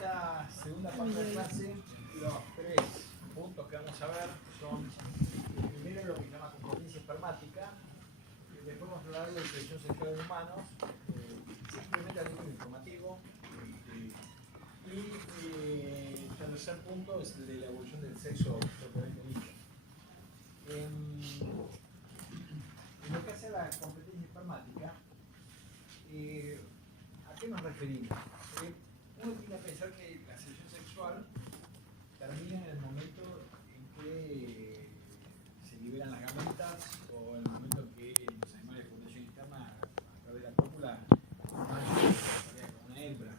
esta segunda parte de clase, los tres puntos que vamos a ver son, primero lo que se llama competencia espermática, después vamos a hablar de la selección sexual en humanos, simplemente a nivel informativo, y el tercer punto es el de la evolución del sexo propiamente dicho. En lo que hace a la competencia espermática, ¿a qué nos referimos? Uno tiene que pensar que la selección sexual termina en el momento en que se liberan las gametas o en el momento en que los animales de fecundación interna a través de la cópula se con una hembra.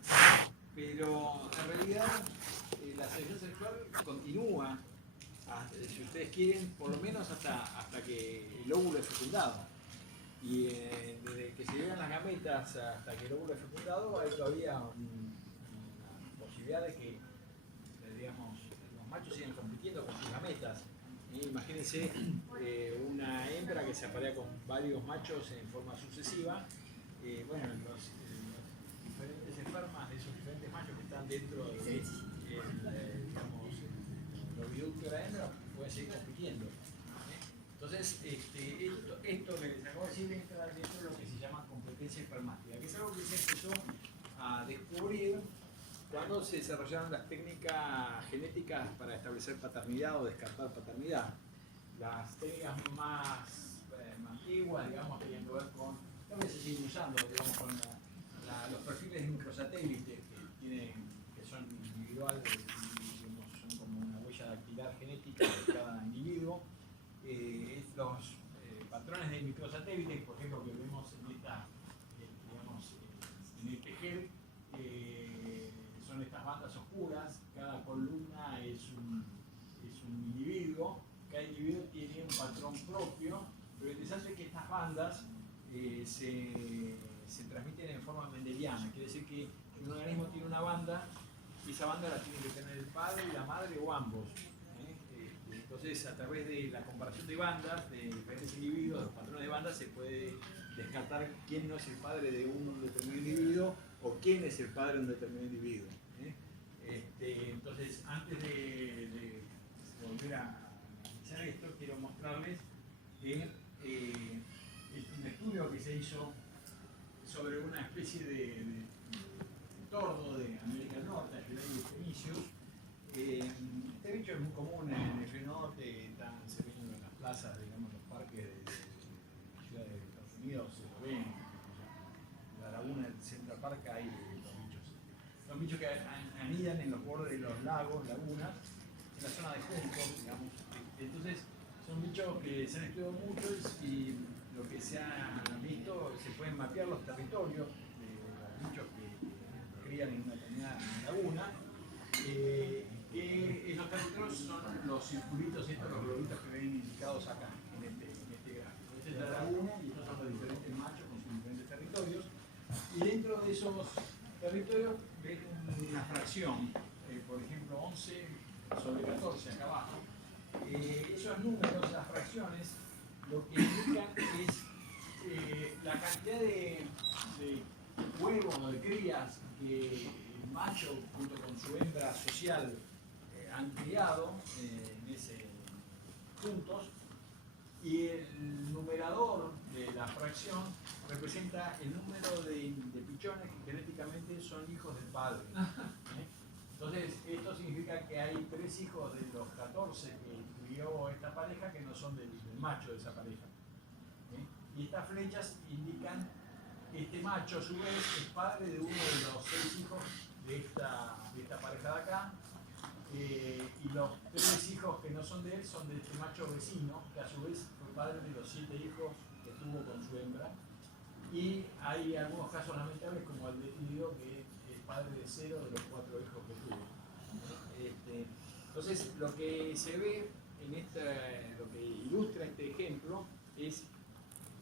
Pero en realidad la selección sexual continúa, si ustedes quieren, por lo menos hasta que el óvulo es fecundado. Y desde que se liberan las gametas hasta que el óvulo es fecundado hay todavía una posibilidad de que digamos, los machos sigan compitiendo con sus gametas. Imagínense una hembra que se aparea con varios machos en forma sucesiva. Bueno, los diferentes espermas de esos diferentes machos que están dentro del oviducto de la hembra pueden seguir compitiendo. Entonces, esto que les acabo de decir entra dentro de lo que se llama competencia espermática, que es algo que se empezó a descubrir cuando se desarrollaron las técnicas genéticas para establecer paternidad o descartar paternidad. Las técnicas más antiguas, digamos, tenían que ver con, todavía se siguen usando, digamos, con los perfiles de microsatélite que son individuales, digamos, son como una huella dactilar genética de cada individuo. Los patrones de microsatélite, por ejemplo, que vemos en esta, digamos, en este gel, son estas bandas oscuras. Cada columna es un individuo, cada individuo tiene un patrón propio, pero el desastre es que estas bandas se transmiten en forma mendeliana, quiere decir que un organismo tiene una banda y esa banda la tiene que tener el padre, la madre o ambos. Entonces, a través de la comparación de bandas, de diferentes individuos, los patrones de bandas, se puede descartar quién no es el padre de un determinado individuo o quién es el padre de un determinado individuo. Entonces, antes de volver a analizar esto, quiero mostrarles que un estudio que se hizo sobre una especie de tordo de América del Norte, Agelaeus fenicius. Este bicho es muy común en el río norte, se ven en las plazas, digamos, los parques de la ciudad de Estados Unidos, se lo ven. En la laguna del Central Park hay los bichos. Son bichos que anidan en los bordes de los lagos, lagunas, en la zona de juncos, digamos. Entonces, son bichos que se han estudiado mucho y lo que se ha visto, se pueden mapear los territorios de los bichos que crían en una determinada laguna. Esos territorios son los circulitos, los globitos que ven indicados acá, en este gráfico. Esta es la laguna y estos son los diferentes machos con sus diferentes territorios. Y dentro de esos territorios ven una fracción, por ejemplo 11 sobre 14 acá abajo. Esos números, esas fracciones, lo que indican es la cantidad de huevos o de crías que el macho junto con su hembra social han criado en ese puntos, y el numerador de la fracción representa el número de pichones que genéticamente son hijos del padre. Entonces, esto significa que hay 3 hijos de los 14 que crió esta pareja que no son del macho de esa pareja. Y estas flechas indican que este macho, a su vez, es padre de uno de los 6 hijos de esta pareja de acá. Y los 3 hijos que no son de él son de este macho vecino, que a su vez fue padre de los 7 hijos que tuvo con su hembra. Y hay algunos casos lamentables, como el de Tío, que es padre de 0 de los 4 hijos que tuvo. Entonces, lo que se ve lo que ilustra este ejemplo es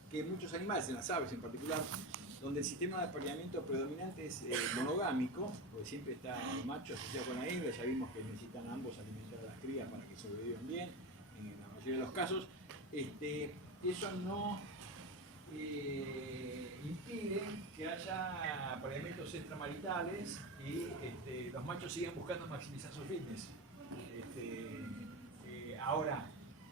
que muchos animales, en las aves en particular, donde el sistema de apareamiento predominante es monogámico, porque siempre está el macho asociado con la hembra, ya vimos que necesitan ambos alimentar a las crías para que sobrevivan bien, en la mayoría de los casos, eso no impide que haya apareamientos extramaritales y los machos sigan buscando maximizar su fitness. Ahora,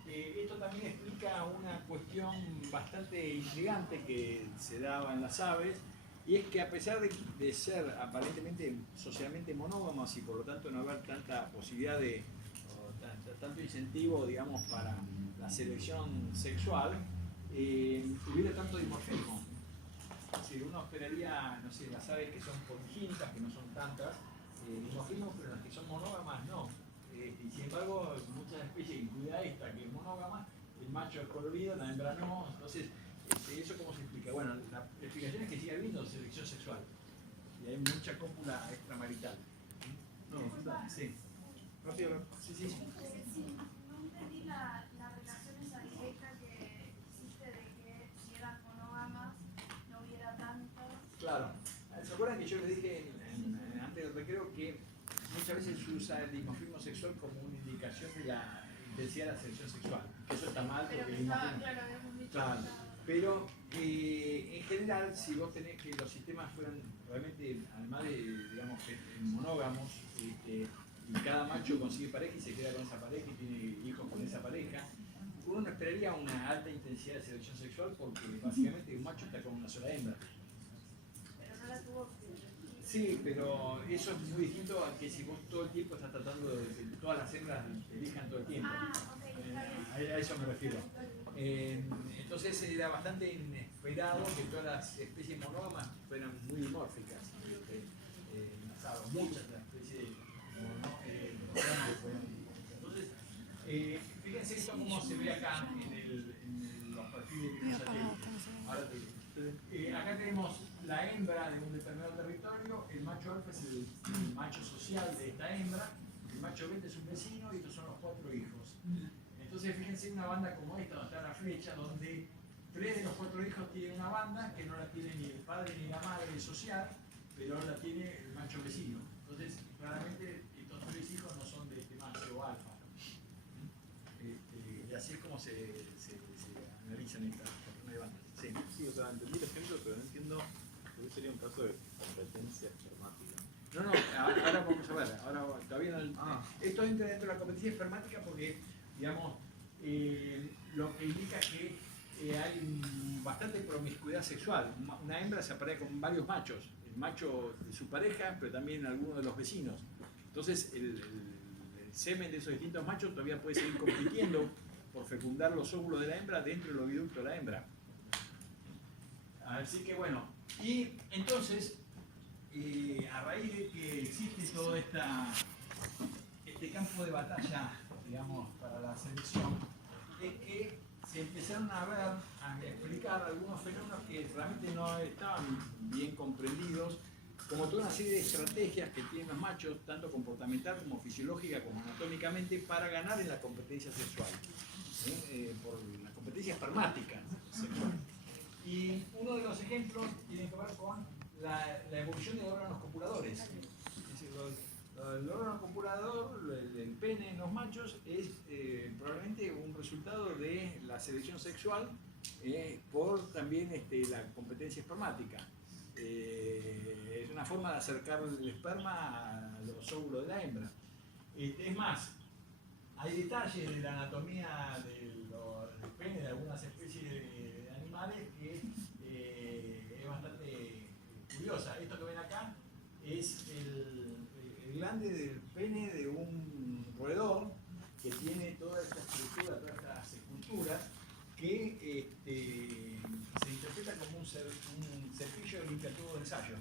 esto también explica una cuestión bastante intrigante que se daba en las aves, y es que a pesar de ser aparentemente socialmente monógamas y por lo tanto no haber tanta posibilidad de, tanto incentivo, digamos, para la selección sexual, hubiera tanto dimorfismo. Es decir, uno esperaría, no sé, las aves que son poligínicas, que no son tantas, dimorfismo, pero las que son monógamas no. Y sin embargo, muchas especies, incluida esta, que es monógama, el macho es colorido, la hembra no. Entonces, ¿eso cómo se explica? Bueno, la explicación es que sigue habiendo selección sexual y hay mucha cópula extramarital. No, sí. Rápido. Sí, sí. Sí, no entendí la relación esa directa que existe de que si eran monógamas no hubiera tanto. Claro. ¿Se acuerdan que yo les dije antes del recreo que muchas veces se usa el dimorfismo sexual como una indicación de la intensidad de la selección sexual? Eso está mal porque el dimorfismo... Claro, habíamos dicho. Claro. Pero en general, si vos tenés que los sistemas fueran realmente, además de, digamos, monógamos, y cada macho consigue pareja y se queda con esa pareja y tiene hijos con esa pareja, uno no esperaría una alta intensidad de selección sexual porque básicamente un macho está con una sola hembra. Pero no la tuvo. Sí, pero eso es muy distinto a que si vos todo el tiempo estás tratando de que todas las hembras elijan todo el tiempo. Ok, está bien. A eso me refiero. Entonces era bastante inesperado que todas las especies monógamas fueran muy dimórficas. Muchas de las especies monógamas fueron dimórficas. Entonces, fíjense esto cómo se ve acá en los perfiles que nos Ahora te digo. Acá tenemos la hembra de un determinado territorio, el macho alfa es el macho social de esta hembra, el macho beta es un vecino y estos son los 4 hijos. Entonces fíjense una banda como esta, donde está la flecha, donde 3 de los 4 hijos tienen una banda que no la tiene ni el padre ni la madre social, pero la tiene el macho vecino. Entonces claramente estos 3 hijos no son de este macho alfa. Y así es como se analizan estas bandas. Sí. Sí, o sea, entendí el ejemplo, pero no entiendo por qué sería un caso de competencia espermática. No, ahora vamos a ver, ahora todavía no. Esto entra dentro de la competencia espermática porque, digamos, lo que indica que hay bastante promiscuidad sexual. Una hembra se aparea con varios machos, el macho de su pareja, pero también algunos de los vecinos. Entonces, el semen de esos distintos machos todavía puede seguir compitiendo por fecundar los óvulos de la hembra dentro del oviducto de la hembra. Así que bueno, y entonces, a raíz de que existe todo este campo de batalla, digamos, para la selección, es que se empezaron a explicar algunos fenómenos que realmente no estaban bien comprendidos, como toda una serie de estrategias que tienen los machos, tanto comportamental como fisiológica como anatómicamente, para ganar en la competencia sexual, por la competencia espermática sexual. Y uno de los ejemplos tiene que ver con la evolución de órganos copuladores. Es decir, el órgano copulador, el pene en los machos, es probablemente un resultado de la selección sexual por también la competencia espermática. Es una forma de acercar el esperma a los óvulos de la hembra. Es más, hay detalles de la anatomía del pene de algunas especies de animales que es bastante curiosa. Esto que ven acá es el glande del pene de un roedor que tiene toda esta estructura, todas estas esculturas que se interpreta como un cepillo de limpiatubo de ensayo.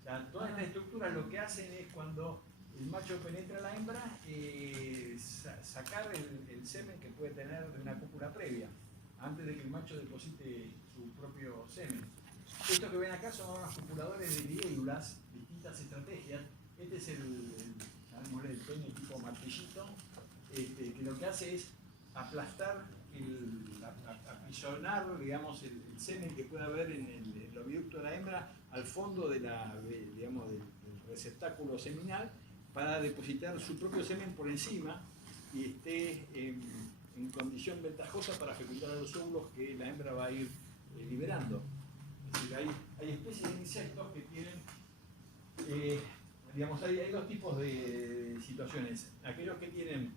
O sea, todas estas estructuras lo que hacen es cuando el macho penetra a la hembra, sacar el semen que puede tener de una cópula previa, antes de que el macho deposite su propio semen. Esto que ven acá son órganos copuladores de libélulas, distintas estrategias. Este es el pene tipo martillito, que lo que hace es aplastar, aprisionar, digamos, el semen que puede haber en el oviducto de la hembra al fondo del receptáculo seminal, para depositar su propio semen por encima y esté en condición ventajosa para fecundar a los óvulos que la hembra va a ir liberando. Es decir, hay especies de insectos que tienen, digamos, hay dos tipos de situaciones. Aquellos que tienen,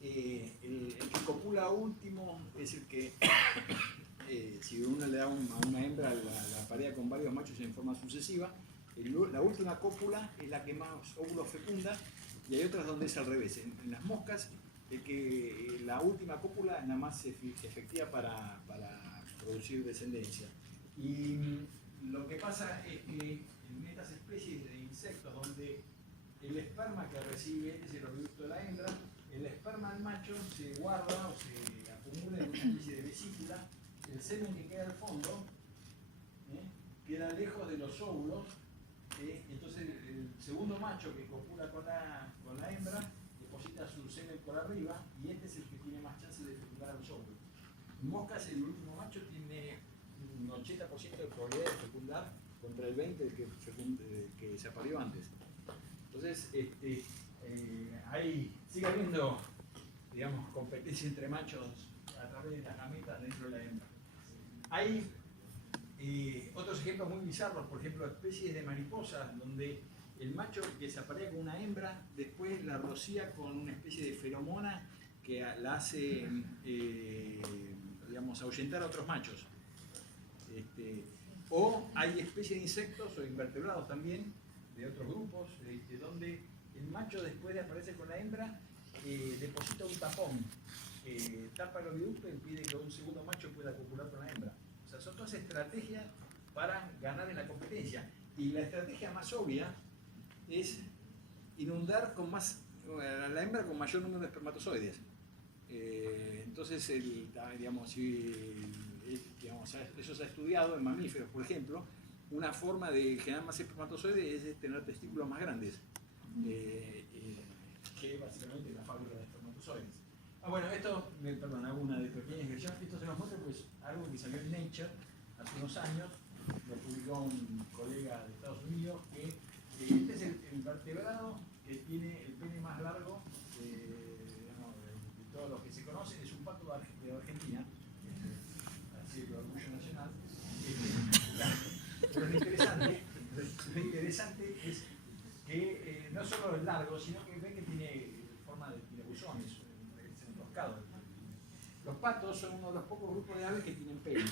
el que copula último es el que, si uno le da a una hembra, la parea con varios machos en forma sucesiva, la última cópula es la que más óvulos fecunda, y hay otras donde es al revés. En las moscas, la última cópula es la más efectiva para producir descendencia. Y lo que pasa es que en estas especies de insectos donde el esperma que recibe es el oviducto de la hembra, el esperma del macho se guarda o se acumula en una especie de vesícula, el semen que queda al fondo queda lejos de los óvulos, entonces el segundo macho que copula con la hembra deposita su semen por arriba y este es el que tiene más chance de fecundar a los óvulos. En moscas el último macho tiene un 80% de probabilidad de fecundar contra el 20% que se aparió antes. Entonces, sigue habiendo, digamos, competencia entre machos a través de las gametas dentro de la hembra. Hay otros ejemplos muy bizarros, por ejemplo, especies de mariposas donde el macho que se aparea con una hembra después la rocía con una especie de feromona que la hace, digamos, ahuyentar a otros machos. O hay especies de insectos o invertebrados también de otros grupos donde el macho después de aparecer con la hembra deposita un tapón que tapa el oviducto e impide que un segundo macho pueda copular con la hembra. O sea, son todas estrategias para ganar en la competencia. Y la estrategia más obvia es inundar a la hembra con mayor número de espermatozoides. Entonces, digamos, eso se ha estudiado en mamíferos, por ejemplo. Una forma de generar más espermatozoides es tener testículos más grandes, que básicamente es la fábrica de espermatozoides. Bueno, hago una pequeña digresión. Esto se nos muestra pues, algo que salió en Nature hace unos años, lo publicó un colega de Estados Unidos, que este es el vertebrado que tiene el pene más largo de todos los que se conocen. Es un pato de Argentina, así el orgullo nacional. Pero lo interesante es que no solo es largo, sino que ven que tiene forma de buzones, es enroscado. Los patos son uno de los pocos grupos de aves que tienen pene.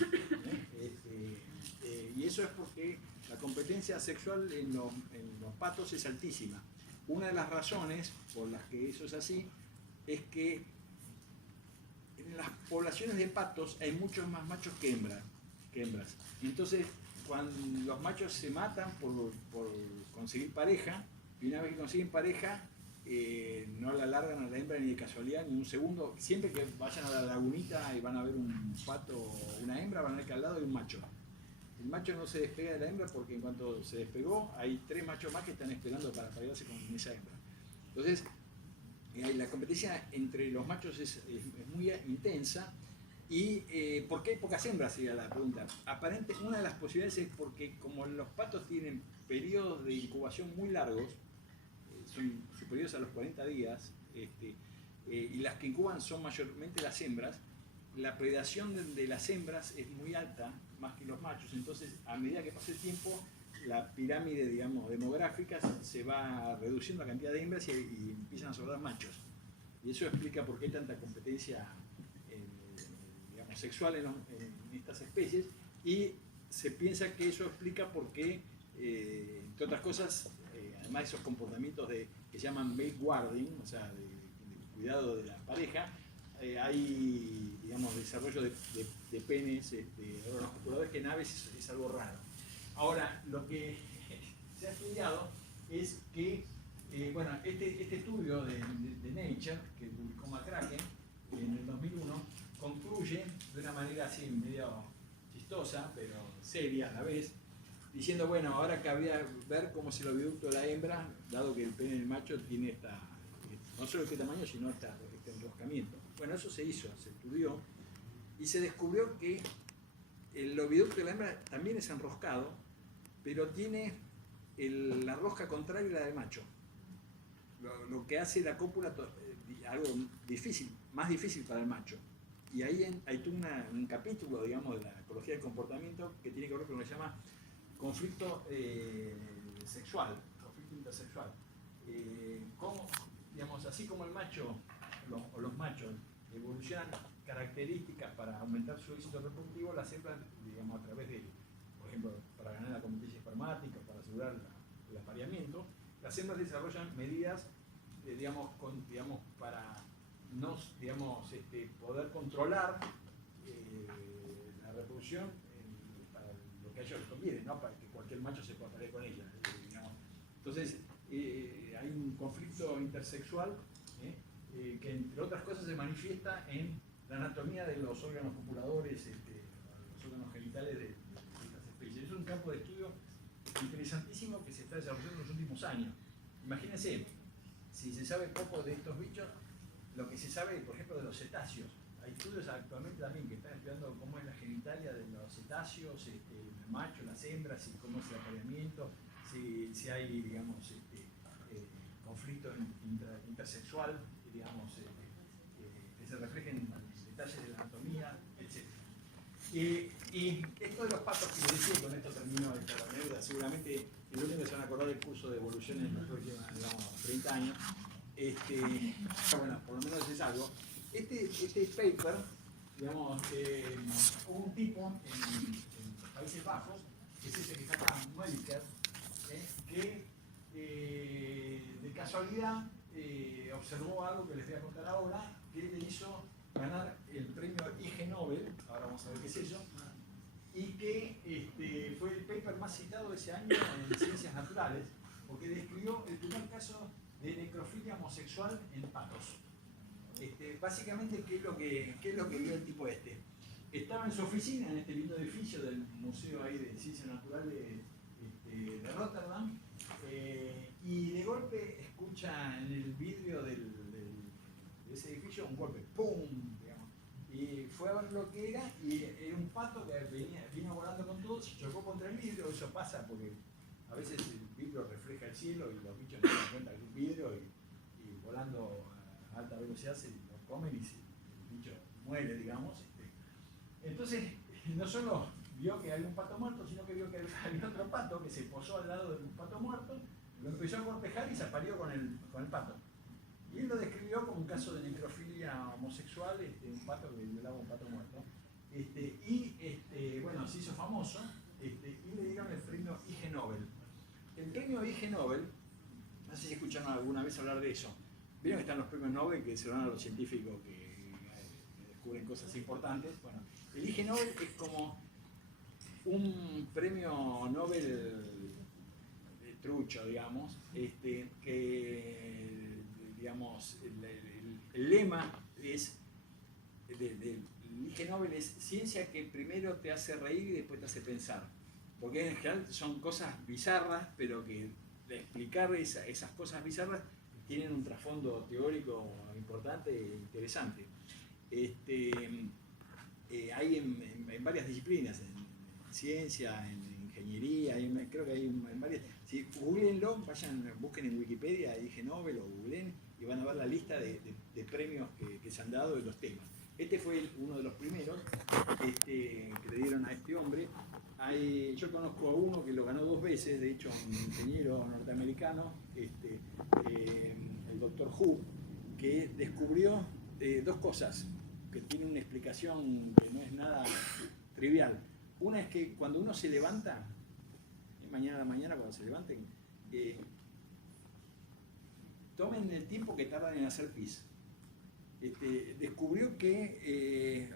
Y eso es porque la competencia sexual en los patos es altísima. Una de las razones por las que eso es así es que en las poblaciones de patos hay muchos más machos que hembras. Entonces, cuando los machos se matan por conseguir pareja, y una vez que consiguen pareja, no la largan a la hembra ni de casualidad ni un segundo. Siempre que vayan a la lagunita y van a ver un pato o una hembra, van a ver que al lado hay un macho. El macho no se despega de la hembra porque en cuanto se despegó, hay 3 machos más que están esperando para aparearse con esa hembra. Entonces, la competencia entre los machos es muy intensa. ¿Y por qué hay pocas hembras? Sería la pregunta. Aparentemente, una de las posibilidades es porque como los patos tienen periodos de incubación muy largos, son superiores a los 40 días, y las que incuban son mayormente las hembras, la predación de las hembras es muy alta, más que los machos. Entonces, a medida que pasa el tiempo, la pirámide, digamos, demográfica se va reduciendo la cantidad de hembras y empiezan a sobrar machos. Y eso explica por qué hay tanta competencia sexual en estas especies, y se piensa que eso explica por qué, entre otras cosas, además de esos comportamientos que se llaman mate guarding, o sea, de cuidado de la pareja, hay, digamos, desarrollo de penes, órganos copuladores, que en aves es algo raro. Ahora, lo que se ha estudiado es que, bueno, este estudio de Nature, que publicó McCracken en el 2001, concluye de una manera así medio chistosa, pero seria a la vez, diciendo, bueno, ahora cabría ver cómo es el oviducto de la hembra, dado que el pene del macho tiene no solo este tamaño, sino este enroscamiento. Bueno, eso se hizo, se estudió, y se descubrió que el oviducto de la hembra también es enroscado, pero tiene la rosca contraria a la del macho. Lo que hace la cópula algo difícil, más difícil para el macho. y ahí hay todo un capítulo, digamos, de la ecología del comportamiento que tiene que ver con lo que se llama conflicto sexual, conflicto intersexual. Cómo, digamos, así como el macho o los machos evolucionan características para aumentar su éxito reproductivo, las hembras, digamos, a través de, por ejemplo, para ganar la competencia espermática, para asegurar el apareamiento, las hembras desarrollan medidas, digamos, para no, digamos, poder controlar la reproducción para lo que a ellos les conviene, ¿no? Para que cualquier macho se pueda parear con ella, digamos. Entonces, hay un conflicto intersexual que, entre otras cosas, se manifiesta en la anatomía de los órganos copuladores, los órganos genitales de estas especies. Es un campo de estudio interesantísimo que se está desarrollando en los últimos años. Imagínense, si se sabe poco de estos bichos, lo que se sabe, por ejemplo, de los cetáceos. Hay estudios actualmente también que están estudiando cómo es la genitalia de los cetáceos, el macho, las hembras, y cómo es el apareamiento, si hay, digamos, conflicto intersexual, digamos, que se reflejen en detalles de la anatomía, etc. Y esto de los patos que les decía, con esto termino esta anécdota, seguramente el único que se van a acordar del curso de evolución en los próximos, digamos, 30 años. Bueno, por lo menos es algo. Este paper, digamos, hubo un tipo en los Países Bajos, que es ese que está acá, Melker, que de casualidad observó algo que les voy a contar ahora, que le hizo ganar el premio IG Nobel, ahora vamos a ver qué es eso, y que fue el paper más citado ese año en Ciencias Naturales, porque describió el primer caso de necrofilia homosexual en patos. Básicamente, ¿qué es lo que vio el tipo este? Estaba en su oficina, en este lindo edificio del Museo ahí de Ciencias Naturales de Rotterdam, y de golpe escucha en el vidrio de ese edificio un golpe, ¡pum!, digamos, y fue a ver lo que era, y era un pato que vino volando con todo, se chocó contra el vidrio. Eso pasa porque a veces el vidrio refleja el cielo y los bichos no se dan cuenta que es un vidrio, y volando a alta velocidad se lo comen y el bicho muere, digamos. Entonces, no solo vio que había un pato muerto, sino que vio que había otro pato que se posó al lado de un pato muerto, lo empezó a cortejar y se apareó con el pato. Y él lo describió como un caso de necrofilia homosexual, un pato que violaba a un pato muerto. Bueno, se hizo famoso, y le dieron el premio IG Nobel. El premio IG Nobel, no sé si escucharon alguna vez hablar de eso. Vieron que están los premios Nobel que se dan a los científicos que descubren cosas importantes. Bueno, el IG Nobel es como un premio Nobel trucho, digamos, que, digamos, el lema es del IG Nobel es ciencia que primero te hace reír y después te hace pensar. Porque en general son cosas bizarras, pero que explicar esas cosas bizarras tienen un trasfondo teórico importante e interesante. Hay en varias disciplinas, en ciencia, en ingeniería, creo que hay en varias. Si googleenlo, busquen en Wikipedia IG Nobel o googleen y van a ver la lista de premios que se han dado de los temas. Este fue uno de los primeros que le dieron a este hombre. Yo conozco a uno que lo ganó 2 veces, de hecho, un ingeniero norteamericano, el Dr. Hu, que descubrió 2 cosas que tienen una explicación que no es nada trivial. Una es que cuando uno se levanta, mañana a la mañana cuando se levanten, tomen el tiempo que tardan en hacer pis. Descubrió que,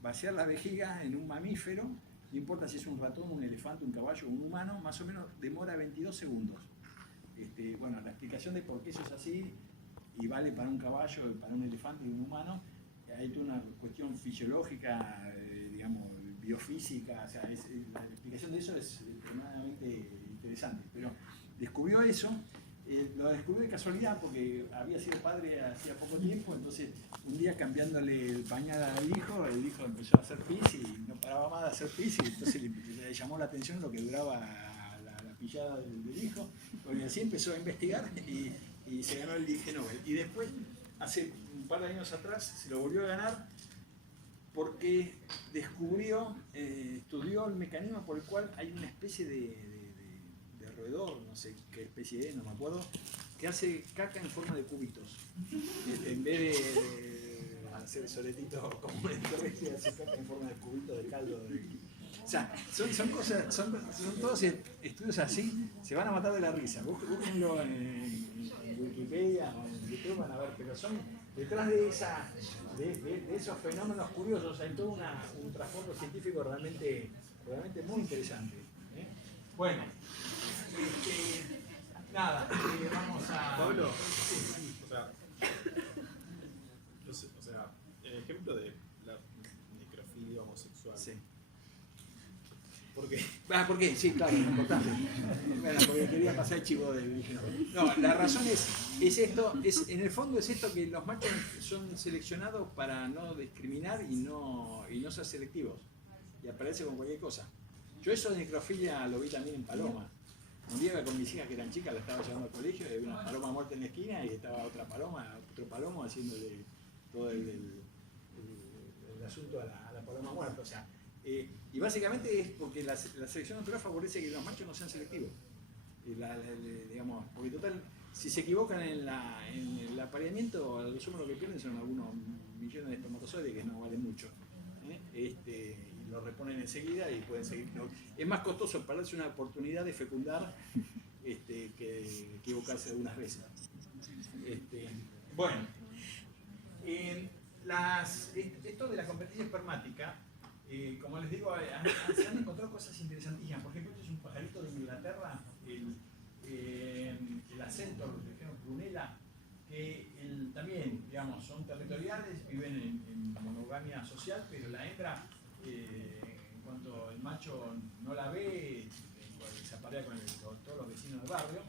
vaciar la vejiga en un mamífero, no importa si es un ratón, un elefante, un caballo o un humano, más o menos demora 22 segundos. Bueno, la explicación de por qué eso es así, y vale para un caballo, para un elefante y un humano, hay toda una cuestión fisiológica, biofísica, o sea, la explicación de eso es extremadamente interesante. Pero descubrió eso. Lo descubrió de casualidad porque había sido padre hacía poco tiempo, entonces un día cambiándole el pañal al hijo, el hijo empezó a hacer pis y no paraba más de hacer pis, y entonces le llamó la atención lo que duraba la pillada del hijo, y así empezó a investigar y se ganó el IG Nobel. Y después hace un par de años atrás se lo volvió a ganar porque descubrió, estudió el mecanismo por el cual hay una especie de roedor, no sé qué especie es, no me acuerdo, que hace caca en forma de cubitos. En vez de hacer soletitos como el terrestre, hace caca en forma de cubitos de caldo. O sea, son cosas, son todos estudios así, se van a matar de la risa. Búsquenlo en Wikipedia o en YouTube, van a ver, pero son detrás de esos fenómenos curiosos hay todo un trasfondo científico realmente muy interesante. Bueno, nada, vamos a... Pablo, sí. o sea, el ejemplo de la necrofilia homosexual. Sí. ¿Por qué? ¿Por qué? Sí, claro, es importante. Bueno, porque quería pasar el chivo del original. No, la razón es esto, en el fondo es esto que los machos son seleccionados para no discriminar y no ser selectivos. Y aparece con cualquier cosa. Yo eso de necrofilia lo vi también en paloma. Un día iba con mis hijas que eran chicas, la estaba llevando al colegio, y había una paloma muerta en la esquina y estaba otro palomo haciéndole todo el asunto a la paloma muerta. O sea, y básicamente es porque la selección natural favorece que los machos no sean selectivos. Digamos, porque total, si se equivocan en el apareamiento, lo sumo lo que pierden son algunos millones de espermatozoides que no valen mucho. Y lo reponen enseguida y pueden seguir. Es más costoso perderse una oportunidad de fecundar que equivocarse algunas veces. Bueno, esto de la competencia espermática, como les digo, se han encontrado cosas interesantísimas. Por ejemplo, este es un pajarito de Inglaterra, el Acentor, por ejemplo, Prunella, que también, digamos, son territoriales, viven en monogamia social, pero la hembra, en cuanto el macho no la ve, se aparea con todos los vecinos del barrio,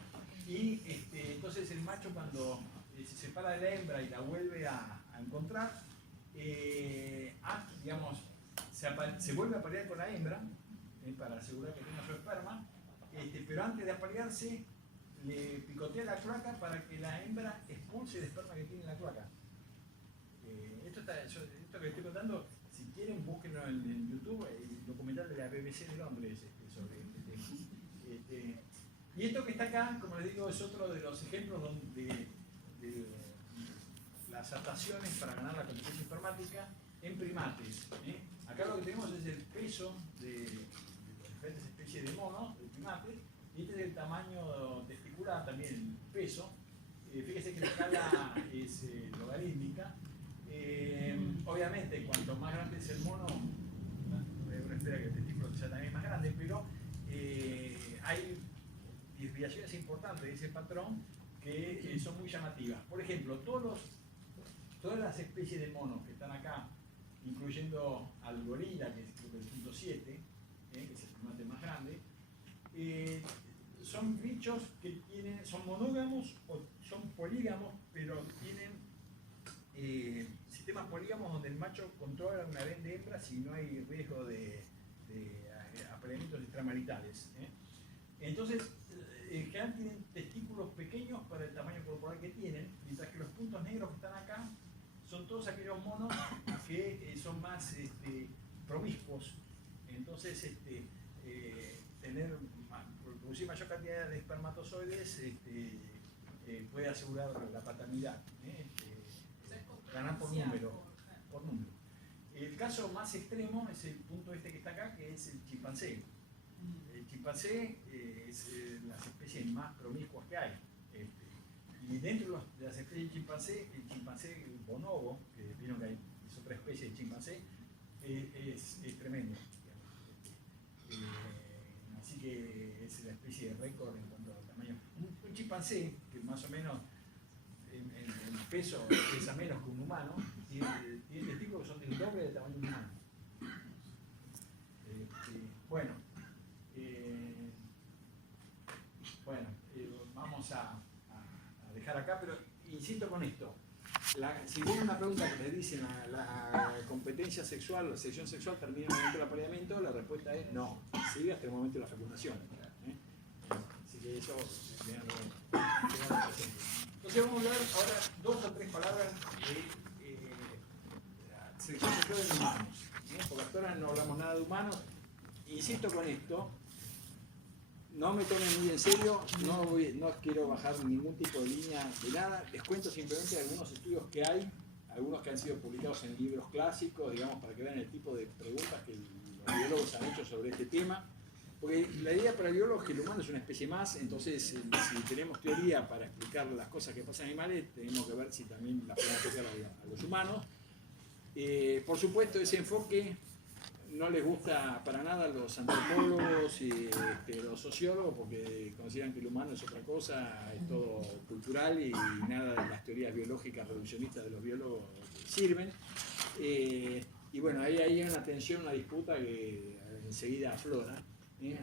y entonces el macho cuando se separa de la hembra y la vuelve a encontrar, digamos, se vuelve a aparear con la hembra para asegurar que tenga su esperma, pero antes de aparearse le picotea la cloaca para que la hembra expulse el esperma que tiene en la cloaca. Esto que estoy contando, si quieren, búsquenlo en YouTube, el documental de la BBC de Londres sobre este tema. Y esto que está acá, como les digo, es otro de los ejemplos de las adaptaciones para ganar la competencia espermática en primates. Acá lo que tenemos es el peso de las diferentes especies de monos, de primates, y este es el tamaño testicular, también el peso. Fíjese que la escala es logarítmica. Obviamente, cuanto más grande es el mono, uno espera que el testículo sea también más grande, pero hay desviaciones importantes de ese patrón que son muy llamativas. Por ejemplo, todas las especies de monos que están acá, incluyendo al gorila, que es creo que el punto 7, que es el primate más grande, son bichos que son monógamos o son polígamos, pero tienen sistemas polígamos donde el macho controla una vez de hembras y no hay riesgo de apareamientos extramaritales. Entonces, en general tienen testículos pequeños para el tamaño corporal que tienen, mientras que los puntos negros que están acá son todos aquellos monos que son más promiscuos. Entonces, producir mayor cantidad de espermatozoides puede asegurar la paternidad. Ganar por número. El caso más extremo es el punto que está acá, que es el chimpancé. El chimpancé es las especies más promiscuas que hay. Y dentro de las especies de chimpancé, el chimpancé bonobo, que vieron que es otra especie de chimpancé, es tremendo. Así que es la especie de récord en cuanto al tamaño. Un chimpancé, que más o menos en peso pesa menos que un humano, tiene testículos que son del doble del tamaño de un humano. Vamos a dejar acá, pero insisto con esto. Si viene una pregunta que le dicen la competencia sexual, la selección sexual termina en el momento del apareamiento, la respuesta es no, sigue hasta el momento de la fecundación. Así que eso, tenganlo presente. Entonces vamos a hablar ahora 2 o 3 palabras de la selección sexual de humanos. Porque hasta ahora no hablamos nada de humanos. Insisto con esto, no me tomen muy en serio, no quiero bajar ningún tipo de línea de nada. Les cuento simplemente algunos estudios que hay, algunos que han sido publicados en libros clásicos, digamos, para que vean el tipo de preguntas que los biólogos han hecho sobre este tema. Porque la idea para el biólogo es que el humano es una especie más, entonces si tenemos teoría para explicar las cosas que pasan en animales, tenemos que ver si también las podemos aplicar a los humanos. Por supuesto, ese enfoque no les gusta para nada a los antropólogos y los sociólogos, porque consideran que el humano es otra cosa, es todo cultural y nada de las teorías biológicas reduccionistas de los biólogos sirven. Y bueno, ahí hay una tensión, una disputa que enseguida aflora.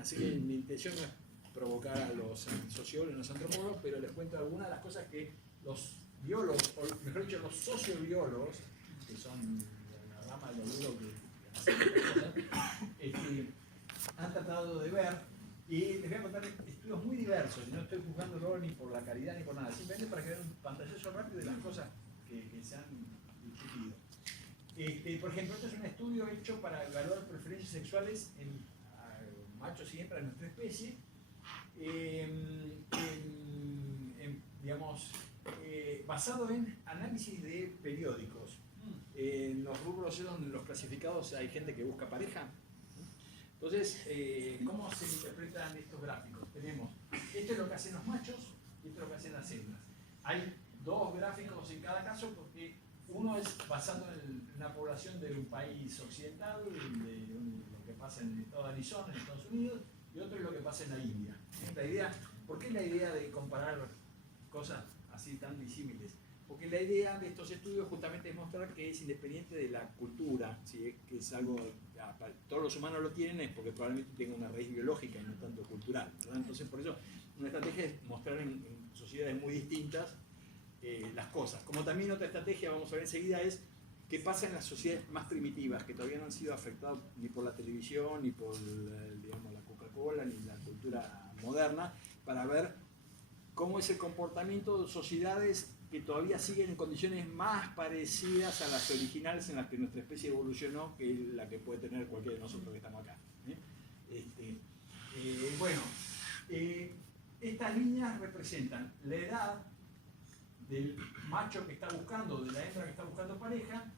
Así que mi intención no es provocar a los sociólogos y a los antropólogos, pero les cuento algunas de las cosas que los biólogos, o mejor dicho, los sociobiólogos, que son la rama de los biólogos que hacen estas cosas, han tratado de ver, y les voy a contar estudios muy diversos, y no estoy juzgándolo ni por la calidad ni por nada, simplemente para que vean un pantallazo rápido de las cosas que se han discutido. Por ejemplo, este es un estudio hecho para evaluar preferencias sexuales en machos y hembras de nuestra especie, basado en análisis de periódicos. En los rubros donde los clasificados hay gente que busca pareja. Entonces, ¿cómo se interpretan estos gráficos? Tenemos, esto es lo que hacen los machos y esto es lo que hacen las hembras. Hay 2 gráficos en cada caso porque uno es basado en una población de un país occidental, de lo que pasa en el estado de Arizona, en Estados Unidos, y otro es lo que pasa en la India. ¿Por qué la idea de comparar cosas así tan disímiles? Porque la idea de estos estudios justamente es mostrar que es independiente de la cultura, ¿sí? Que es algo, todos los humanos lo tienen, es porque probablemente tenga una raíz biológica y no tanto cultural, ¿verdad? Entonces por eso una estrategia es mostrar en sociedades muy distintas las cosas. Como también otra estrategia, vamos a ver enseguida, es qué pasa en las sociedades más primitivas, que todavía no han sido afectadas ni por la televisión, ni por digamos, la Coca-Cola, ni la cultura moderna, para ver cómo es el comportamiento de sociedades que todavía siguen en condiciones más parecidas a las originales en las que nuestra especie evolucionó, que la que puede tener cualquiera de nosotros que estamos acá. Estas líneas representan la edad del macho que está buscando, de la hembra que está buscando pareja,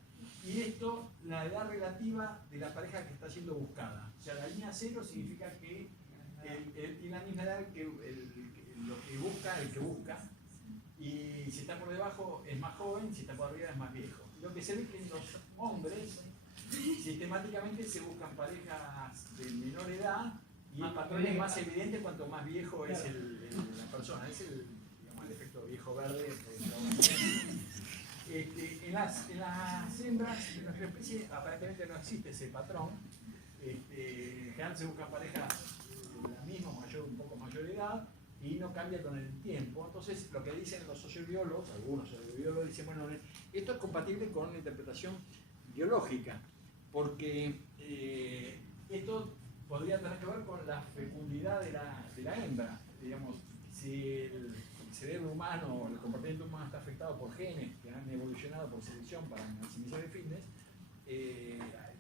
y esto, la edad relativa de la pareja que está siendo buscada. O sea, la línea 0 significa que él tiene la misma edad que el que busca, y si está por debajo es más joven, si está por arriba es más viejo. Lo que se ve que en los hombres sistemáticamente se buscan parejas de menor edad, y el patrón es más evidente cuanto más viejo es la persona. Es el efecto viejo verde. En las hembras de nuestra especie aparentemente no existe ese patrón. En general se buscan parejas de la misma, un poco mayor edad, y no cambia con el tiempo. Entonces, lo que dicen los sociobiólogos, algunos sociobiólogos dicen, bueno, esto es compatible con una interpretación biológica, porque esto podría tener que ver con la fecundidad de la hembra. Digamos, si el cerebro humano o el comportamiento humano está afectado por genes que han evolucionado por selección para maximizar el fitness,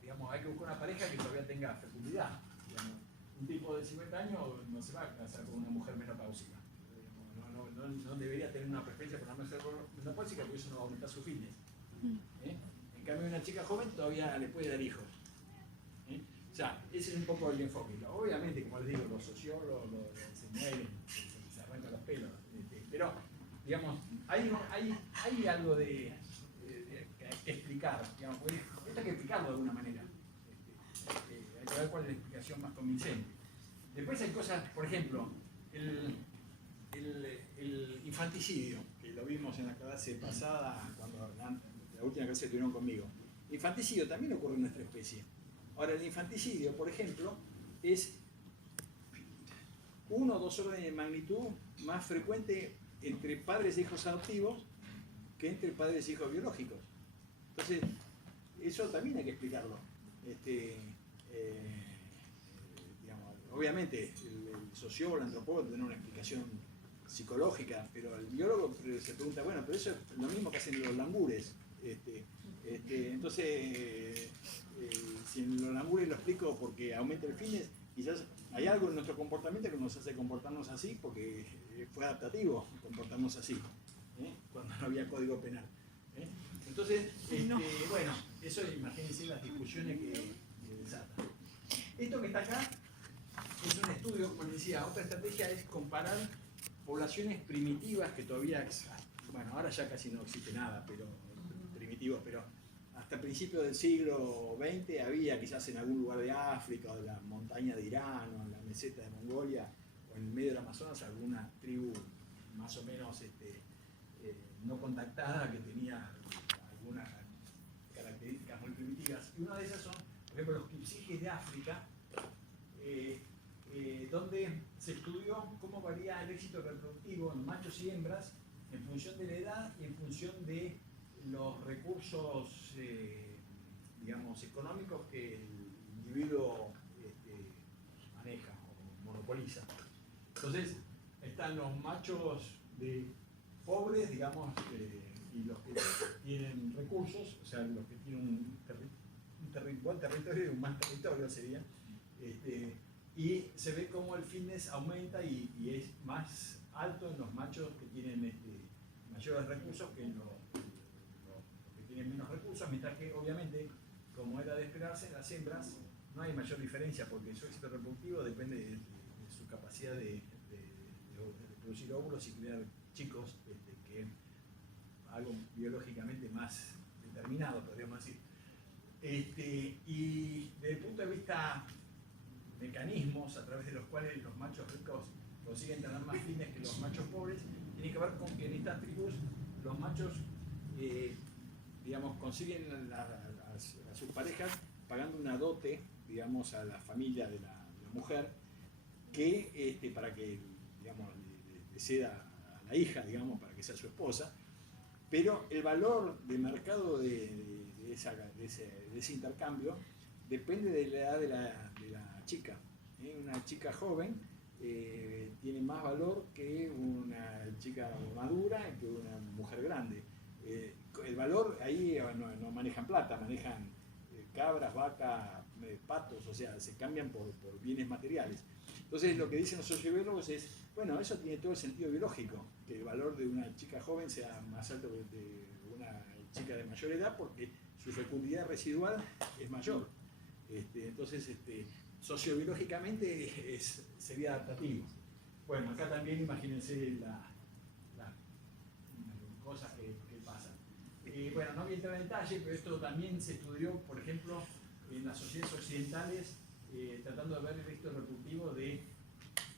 digamos, hay que buscar una pareja que todavía tenga fecundidad. Digamos, un tipo de 50 años no se va a casar con una mujer menopáusica. No debería tener una preferencia por una mujer menopáusica porque eso no va a aumentar su fitness. En cambio, una chica joven todavía le puede dar hijos. O sea, ese es un poco el enfoque. Obviamente, como les digo, los sociólogos se mueren, se arrancan los pelos. Pero, digamos, hay algo que explicar. Digamos, esto hay que explicarlo de alguna manera. Hay que ver cuál es la explicación más convincente. Después hay cosas, por ejemplo, el infanticidio, que lo vimos en la clase pasada, cuando la última clase que tuvieron conmigo. El infanticidio también ocurre en nuestra especie. Ahora, el infanticidio, por ejemplo, es 1 o 2 órdenes de magnitud más frecuente entre padres e hijos adoptivos que entre padres e hijos biológicos. Entonces, eso también hay que explicarlo. Digamos, obviamente, el sociólogo, el antropólogo tendrá una explicación psicológica, pero el biólogo se pregunta, bueno, pero eso es lo mismo que hacen los langures. Entonces, si en los langures lo explico porque aumenta el fitness, quizás hay algo en nuestro comportamiento que nos hace comportarnos así porque fue adaptativo comportarnos así, cuando no había código penal. Entonces, bueno, eso imagínense las discusiones que desatan. Esto que está acá es un estudio, como les decía, otra estrategia es comparar poblaciones primitivas que todavía, bueno, ahora ya casi no existe nada, pero primitivo, pero hasta principios del siglo XX había quizás en algún lugar de África, o de la montaña de Irán, o en la meseta de Mongolia, o en el medio del Amazonas, alguna tribu más o menos no contactada que tenía algunas características muy primitivas. Y una de esas son, por ejemplo, los Kipsigis de África, donde se estudió cómo varía el éxito reproductivo en machos y hembras en función de la edad y en función de los recursos, digamos, económicos que el individuo maneja o monopoliza. Entonces, están los machos pobres, digamos, y los que tienen recursos, o sea, los que tienen un buen territorio y un mal territorio sería, y se ve cómo el fitness aumenta y es más alto en los machos que tienen mayores recursos que en los que tienen menos recursos, mientras que obviamente, como era de esperarse, en las hembras no hay mayor diferencia porque su éxito reproductivo depende de su capacidad de producir óvulos y crear chicos, que es algo biológicamente más determinado, podríamos decir. Y desde el punto de vista mecanismos a través de los cuales los machos ricos consiguen tener más fitness que los machos pobres, tiene que ver con que en estas tribus los machos, digamos, consiguen a sus parejas pagando una dote, digamos, a la familia de la mujer, que para que, digamos, le ceda a la hija, digamos, para que sea su esposa, pero el valor de mercado de ese intercambio depende de la edad de la chica. Una chica joven tiene más valor que una chica madura y que una mujer grande. El valor ahí no manejan plata, manejan cabras, vacas, patos, o sea, se cambian por bienes materiales. Entonces lo que dicen los sociobiólogos es, bueno, eso tiene todo el sentido biológico, que el valor de una chica joven sea más alto que de una chica de mayor edad porque su fecundidad residual es mayor. Entonces, sociobiológicamente sería adaptativo. Bueno, acá también imagínense las cosas que pasan. Bueno, no voy a entrar en detalle, pero esto también se estudió, por ejemplo, en las sociedades occidentales, tratando de ver el éxito reproductivo de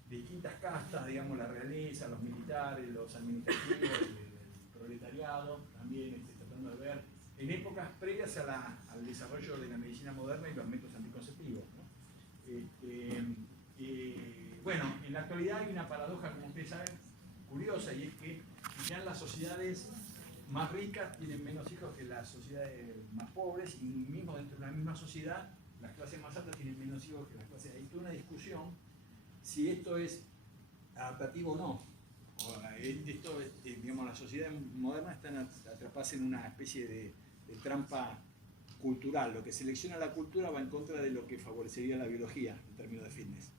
distintas castas, digamos, la realeza, los militares, los administrativos, el proletariado, también tratando de ver en épocas previas al desarrollo de la medicina moderna y los métodos anticonceptivos, ¿no? Bueno, en la actualidad hay una paradoja, como ustedes saben, curiosa, y es que ya las sociedades más ricas tienen menos hijos que las sociedades más pobres, y mismo dentro de una misma sociedad, las clases más altas tienen menos hijos que las clases. Hay toda una discusión si esto es adaptativo o no. Digamos, las sociedades modernas están atrapadas en una especie de trampa cultural. Lo que selecciona la cultura va en contra de lo que favorecería la biología en términos de fitness.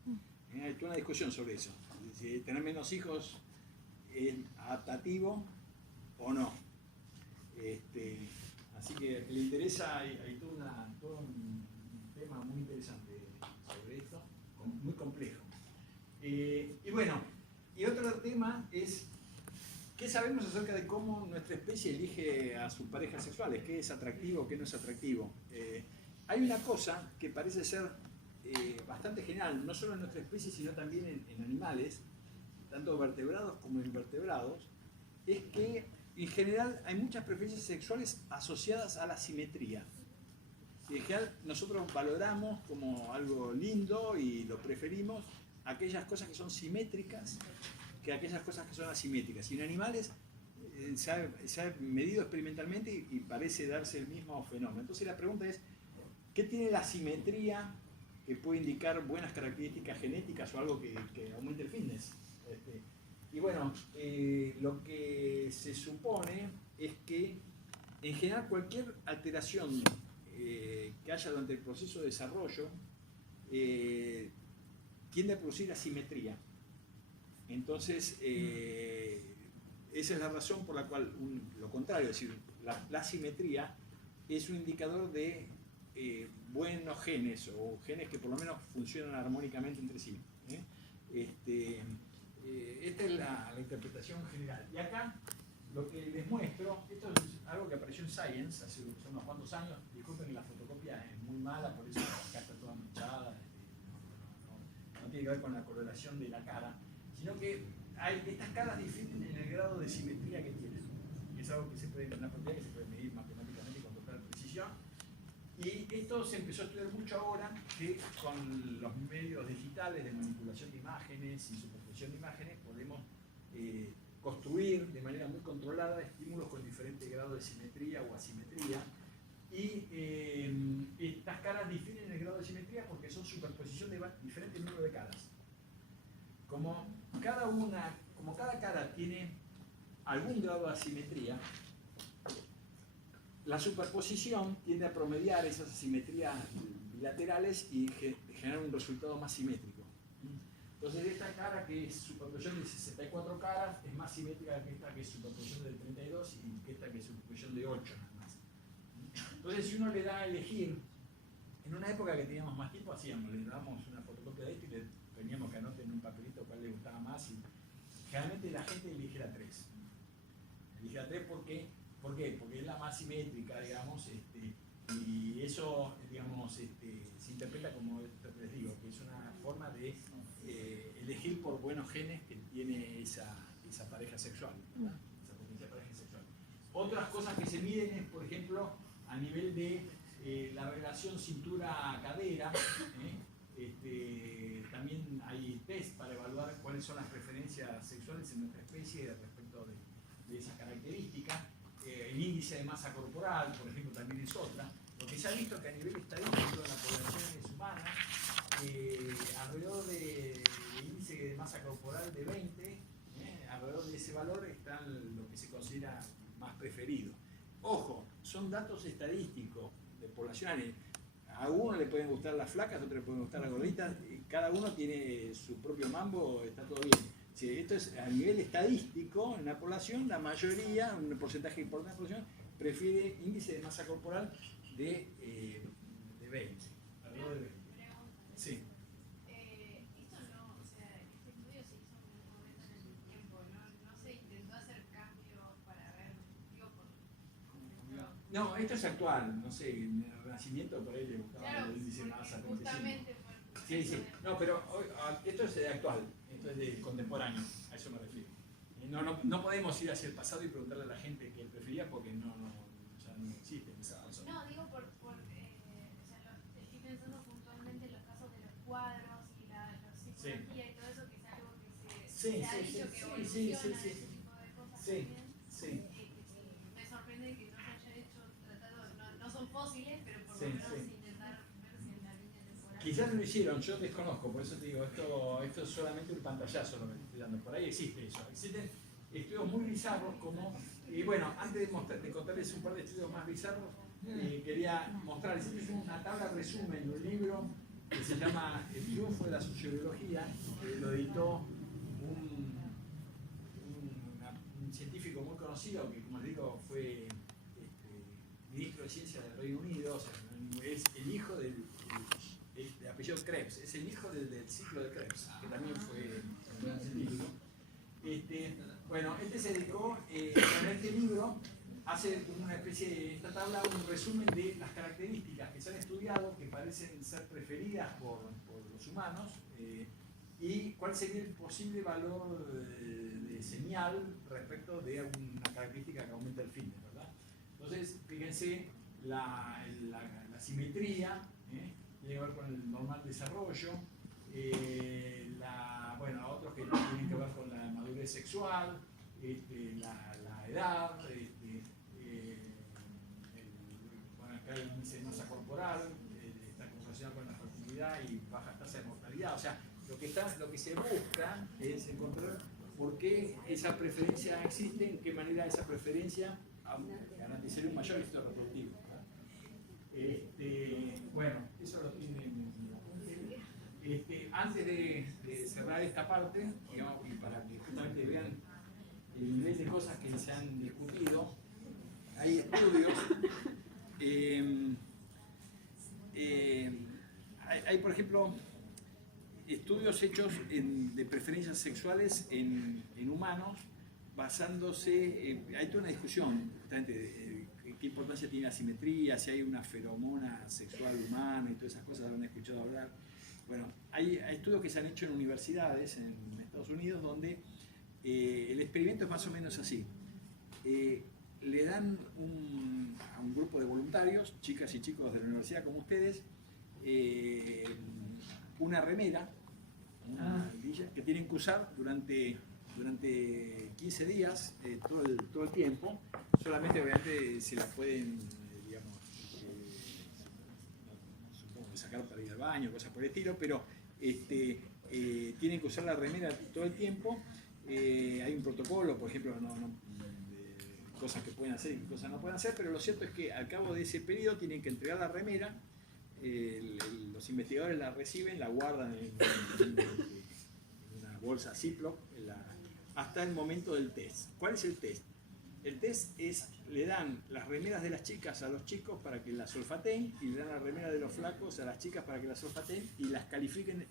Hay toda una discusión sobre eso. Si tener menos hijos es adaptativo o no. Así que a que le interesa, hay todo un tema muy interesante sobre esto, muy complejo. Y bueno, y otro tema es ¿qué sabemos acerca de cómo nuestra especie elige a sus parejas sexuales? ¿Qué es atractivo, qué no es atractivo? Hay una cosa que parece ser bastante general, no solo en nuestra especie, sino también en animales, tanto vertebrados como invertebrados, es que en general hay muchas preferencias sexuales asociadas a la simetría. Y en general nosotros valoramos como algo lindo y lo preferimos aquellas cosas que son simétricas que aquellas cosas que son asimétricas. Y en animales se ha medido experimentalmente y parece darse el mismo fenómeno. Entonces la pregunta es, ¿qué tiene la simetría que puede indicar buenas características genéticas o algo que aumente el fitness? Y bueno, lo que se supone es que en general cualquier alteración que haya durante el proceso de desarrollo tiende a producir asimetría. Entonces, esa es la razón por la cual lo contrario, es decir, la asimetría es un indicador de buenos genes o genes que por lo menos funcionan armónicamente entre sí. Esta es la interpretación general. Y acá lo que les muestro, esto es algo que apareció en Science hace unos cuantos años. Disculpen que la fotocopia es muy mala, por eso acá está toda manchada. No tiene que ver con la correlación de la cara, sino que estas caras difieren en el grado de simetría que tienen. Es algo que una propiedad que se puede medir matemáticamente con total precisión. Y esto se empezó a estudiar mucho ahora que con los medios digitales de manipulación de imágenes y superposición de imágenes podemos construir de manera muy controlada estímulos con diferentes grados de simetría o asimetría. Y estas caras difieren en el grado de simetría porque son superposición de diferentes números de caras. Como cada cara tiene algún grado de asimetría, la superposición tiende a promediar esas asimetrías bilaterales y generar un resultado más simétrico. Entonces esta cara que es superposición de 64 caras es más simétrica que esta que es superposición de 32 y que esta que es superposición de 8 nada más. Entonces si uno le da a elegir, en una época que teníamos más tiempo le dábamos una fotocopia de esto y le poníamos que anoten en un papelito cuál le gustaba más y generalmente la gente elige la 3. Elige la 3 ¿por qué? Porque es la más simétrica, digamos, y eso, digamos, se interpreta como les digo, que es una forma de elegir por buenos genes que tiene esa pareja sexual, ¿verdad? Esa potencial pareja sexual. Otras cosas que se miden es, por ejemplo, a nivel de la relación cintura-cadera. También hay test para evaluar cuáles son las preferencias sexuales en nuestra especie respecto de esa característica. El índice de masa corporal, por ejemplo, también es otra. Lo que se ha visto que a nivel estadístico de la población humana, alrededor del índice de masa corporal de 20, alrededor de ese valor está lo que se considera más preferido. Ojo, son datos estadísticos poblacionales. A uno le pueden gustar las flacas, a otro le pueden gustar las gorditas, cada uno tiene su propio mambo, está todo bien. Sí, esto es a nivel estadístico, en la población, la mayoría, un porcentaje importante de la población, prefiere índice de masa corporal de 20, alrededor de 20. Sí. Esto no, o sea, este estudio se hizo en un momento en el tiempo, no se intentó hacer cambios para ver, No, esto es actual, no sé, en el Renacimiento por ahí le gustaba el índice de masa. Justamente sí, sí, no, pero esto es actual, esto es de contemporáneo, a eso me refiero. No podemos ir hacia el pasado y preguntarle a la gente qué prefería porque ya no existe esa cosa. No, digo o sea, estoy pensando puntualmente en los casos de los cuadros y la psicología y todo eso, que es algo que se ha dicho que evoluciona ese tipo de cosas también. Me sorprende que no se haya hecho tratados, no son fósiles, pero por lo menos intentar ver si en la línea temporal. Quizás lo hicieron, yo desconozco, por eso te digo, esto es solamente un pantallazo lo que estoy dando, por ahí existe eso. Existen estudios muy bizarros como, y bueno, antes de contarles un par de estudios más bizarros, quería mostrarles, esta es una tabla resumen de un libro que se llama El triunfo de la sociobiología, que lo editó un científico muy conocido, que como les digo fue ministro de Ciencia del Reino Unido, o sea, es el hijo de apellido Krebs, es el hijo del ciclo de Krebs, que también fue un gran científico. Bueno, se dedicó en este libro, hace como una especie de esta tabla, un resumen de las características que se han estudiado, que parecen ser preferidas por los humanos, y cuál sería el posible valor de señal respecto de una característica que aumenta el fitness, ¿verdad? Entonces, fíjense la simetría, tiene que ver con el normal desarrollo, bueno, otros que tienen que ver con la madurez sexual, la edad, bueno, acá el índice de masa corporal, está relacionado con la fertilidad y baja tasa de mortalidad. O sea, lo que se busca es encontrar por qué esa preferencia existe, en qué manera esa preferencia garantizaría un mayor éxito reproductivo. Bueno, eso lo tienen. Antes de cerrar esta parte, digamos, y para que justamente vean el nivel de cosas que se han discutido, hay estudios, hay por ejemplo estudios hechos de preferencias sexuales en humanos, basándose, hay toda una discusión justamente de qué importancia tiene la simetría, si hay una feromona sexual humana y todas esas cosas, habrán escuchado hablar. Bueno, hay estudios que se han hecho en universidades en Estados Unidos donde el experimento es más o menos así. Le dan a un grupo de voluntarios, chicas y chicos de la universidad como ustedes, una remera, que tienen que usar durante 15 días, todo el tiempo. Solamente obviamente se la pueden, digamos, supongo sacar para ir al baño, cosas por el estilo, pero tienen que usar la remera todo el tiempo. Hay un protocolo, por ejemplo, cosas que pueden hacer y cosas no pueden hacer, pero lo cierto es que al cabo de ese periodo tienen que entregar la remera, los investigadores la reciben, la guardan en una bolsa Ziploc hasta el momento del test. ¿Cuál es el test? El test es, le dan las remeras de las chicas a los chicos para que las olfateen y le dan la remera de los flacos a las chicas para que las olfateen y las califiquen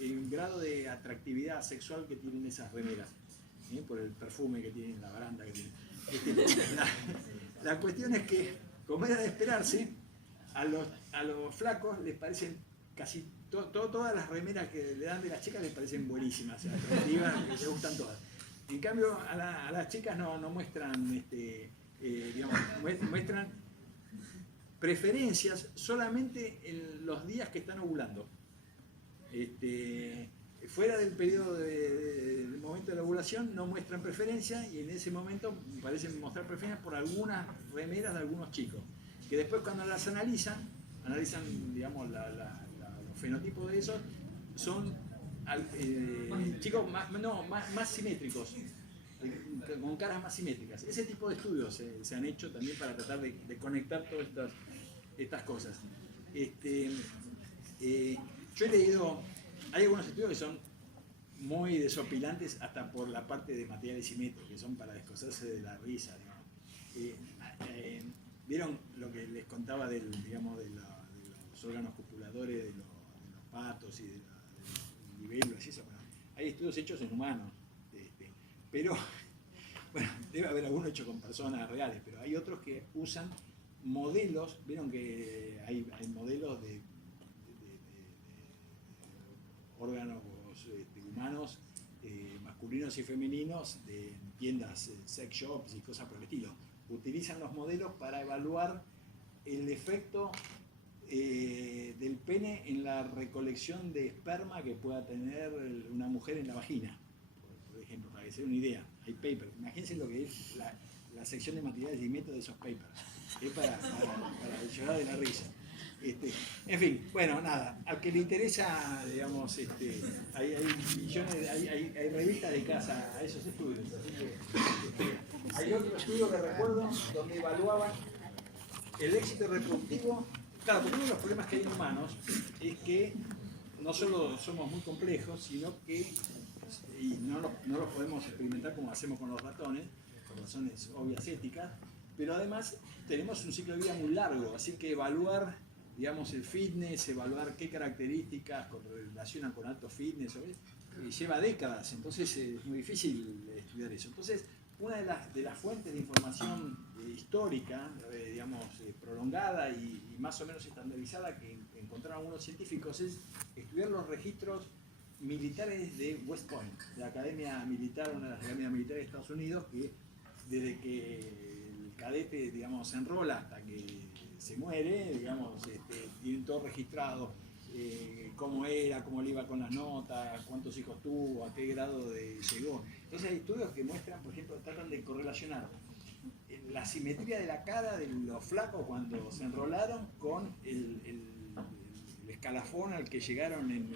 en grado de atractividad sexual que tienen esas remeras, por el perfume que tienen, la baranda que tienen. La cuestión es que, como era de esperarse, a los flacos les parecen casi todas las remeras que le dan de las chicas les parecen buenísimas, atractivas, les gustan todas. En cambio, a las chicas no muestran, digamos, muestran preferencias solamente en los días que están ovulando. Fuera del periodo del momento de la ovulación no muestran preferencia y en ese momento parecen mostrar preferencia por algunas remeras de algunos chicos, que después cuando las analizan digamos, los fenotipos de esos, son chicos más simétricos, con caras más simétricas. Ese tipo de estudios se han hecho también para tratar de conectar todas estas cosas. Yo he leído, hay algunos estudios que son muy desopilantes hasta por la parte de materiales simétricos, que son para descoserse de la risa, digamos. ¿Vieron lo que les contaba de los órganos copuladores de los patos y de los libélulas y eso? Bueno, hay estudios hechos en humanos, pero bueno, debe haber alguno hecho con personas reales, pero hay otros que usan modelos. Vieron que hay modelos de órganos humanos, masculinos y femeninos, de tiendas, sex shops y cosas por el estilo. Utilizan los modelos para evaluar el efecto del pene en la recolección de esperma que pueda tener una mujer en la vagina, por ejemplo, para que se den una idea. Hay papers, imagínense lo que es la sección de materiales y métodos de esos papers, es para llorar de la risa. En fin, bueno, nada, al que le interesa, digamos, hay millones, hay revistas dedicadas a esos estudios. Así que, hay otro estudio que recuerdo donde evaluaban el éxito reproductivo. Claro, porque uno de los problemas que hay en humanos es que no solo somos muy complejos, sino que no los podemos experimentar como hacemos con los ratones, por razones obvias éticas, pero además tenemos un ciclo de vida muy largo, así que evaluar, digamos, el fitness, evaluar qué características relacionan con alto fitness, lleva décadas, entonces es muy difícil estudiar eso. Entonces, una de las fuentes de información histórica, digamos, prolongada y más o menos estandarizada que encontraron algunos científicos es estudiar los registros militares de West Point, de la Academia Militar, una de las academias militares de Estados Unidos, que desde que el cadete, digamos, se enrola hasta que se muere, digamos, tienen todo registrado, cómo era, cómo le iba con las notas, cuántos hijos tuvo, a qué grado llegó. Entonces hay estudios que muestran, por ejemplo, tratan de correlacionar la simetría de la cara de los flacos cuando se enrolaron con el escalafón al que llegaron en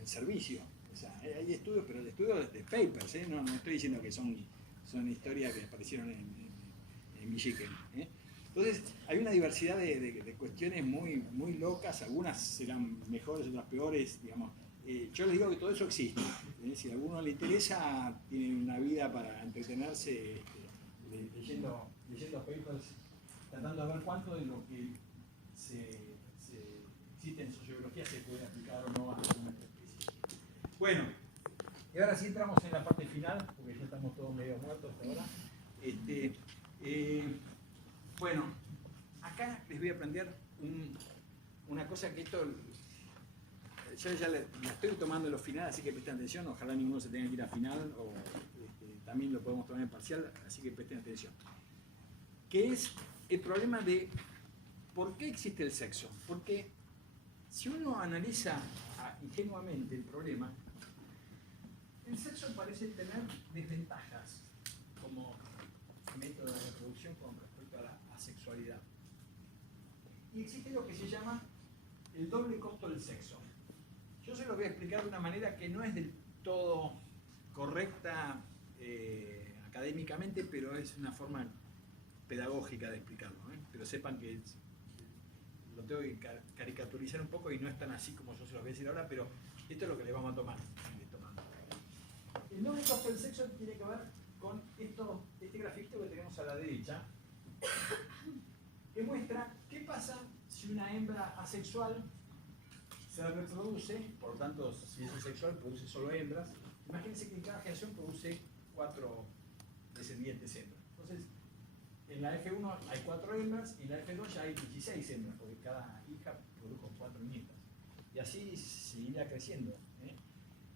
el servicio. O sea, hay estudios, pero el estudio de papers, no estoy diciendo que son historias que aparecieron en Michigan. Entonces, hay una diversidad de cuestiones muy locas, algunas serán mejores, otras peores, digamos. Yo les digo que todo eso existe. Si a alguno le interesa, tiene una vida para entretenerse leyendo papers, tratando de ver cuánto de lo que existe en sociología se puede aplicar o no a alguna especie. Bueno, y ahora sí entramos en la parte final, porque ya estamos todos medio muertos hasta ahora. Bueno, acá les voy a plantear una cosa que esto, yo ya la estoy tomando en los finales, así que presten atención, ojalá ninguno se tenga que ir a final, o también lo podemos tomar en parcial, así que presten atención. Que es el problema de por qué existe el sexo. Porque si uno analiza ingenuamente el problema, el sexo parece tener desventajas como método de reproducción con respecto a la asexualidad. Y existe lo que se llama el doble costo del sexo. Yo se lo voy a explicar de una manera que no es del todo correcta académicamente, pero es una forma pedagógica de explicarlo. Pero sepan que lo tengo que caricaturizar un poco y no es tan así como yo se los voy a decir ahora, pero esto es lo que le vamos a tomar. El doble costo del sexo tiene que ver con este grafito que tenemos a la derecha, que muestra qué pasa si una hembra asexual se reproduce, por lo tanto, si es asexual, produce solo hembras. Imagínense que en cada generación produce 4 descendientes hembras. Entonces, en la F1 hay 4 hembras y en la F2 ya hay 16 hembras, porque cada hija produjo 4 nietas. Y así seguirá creciendo.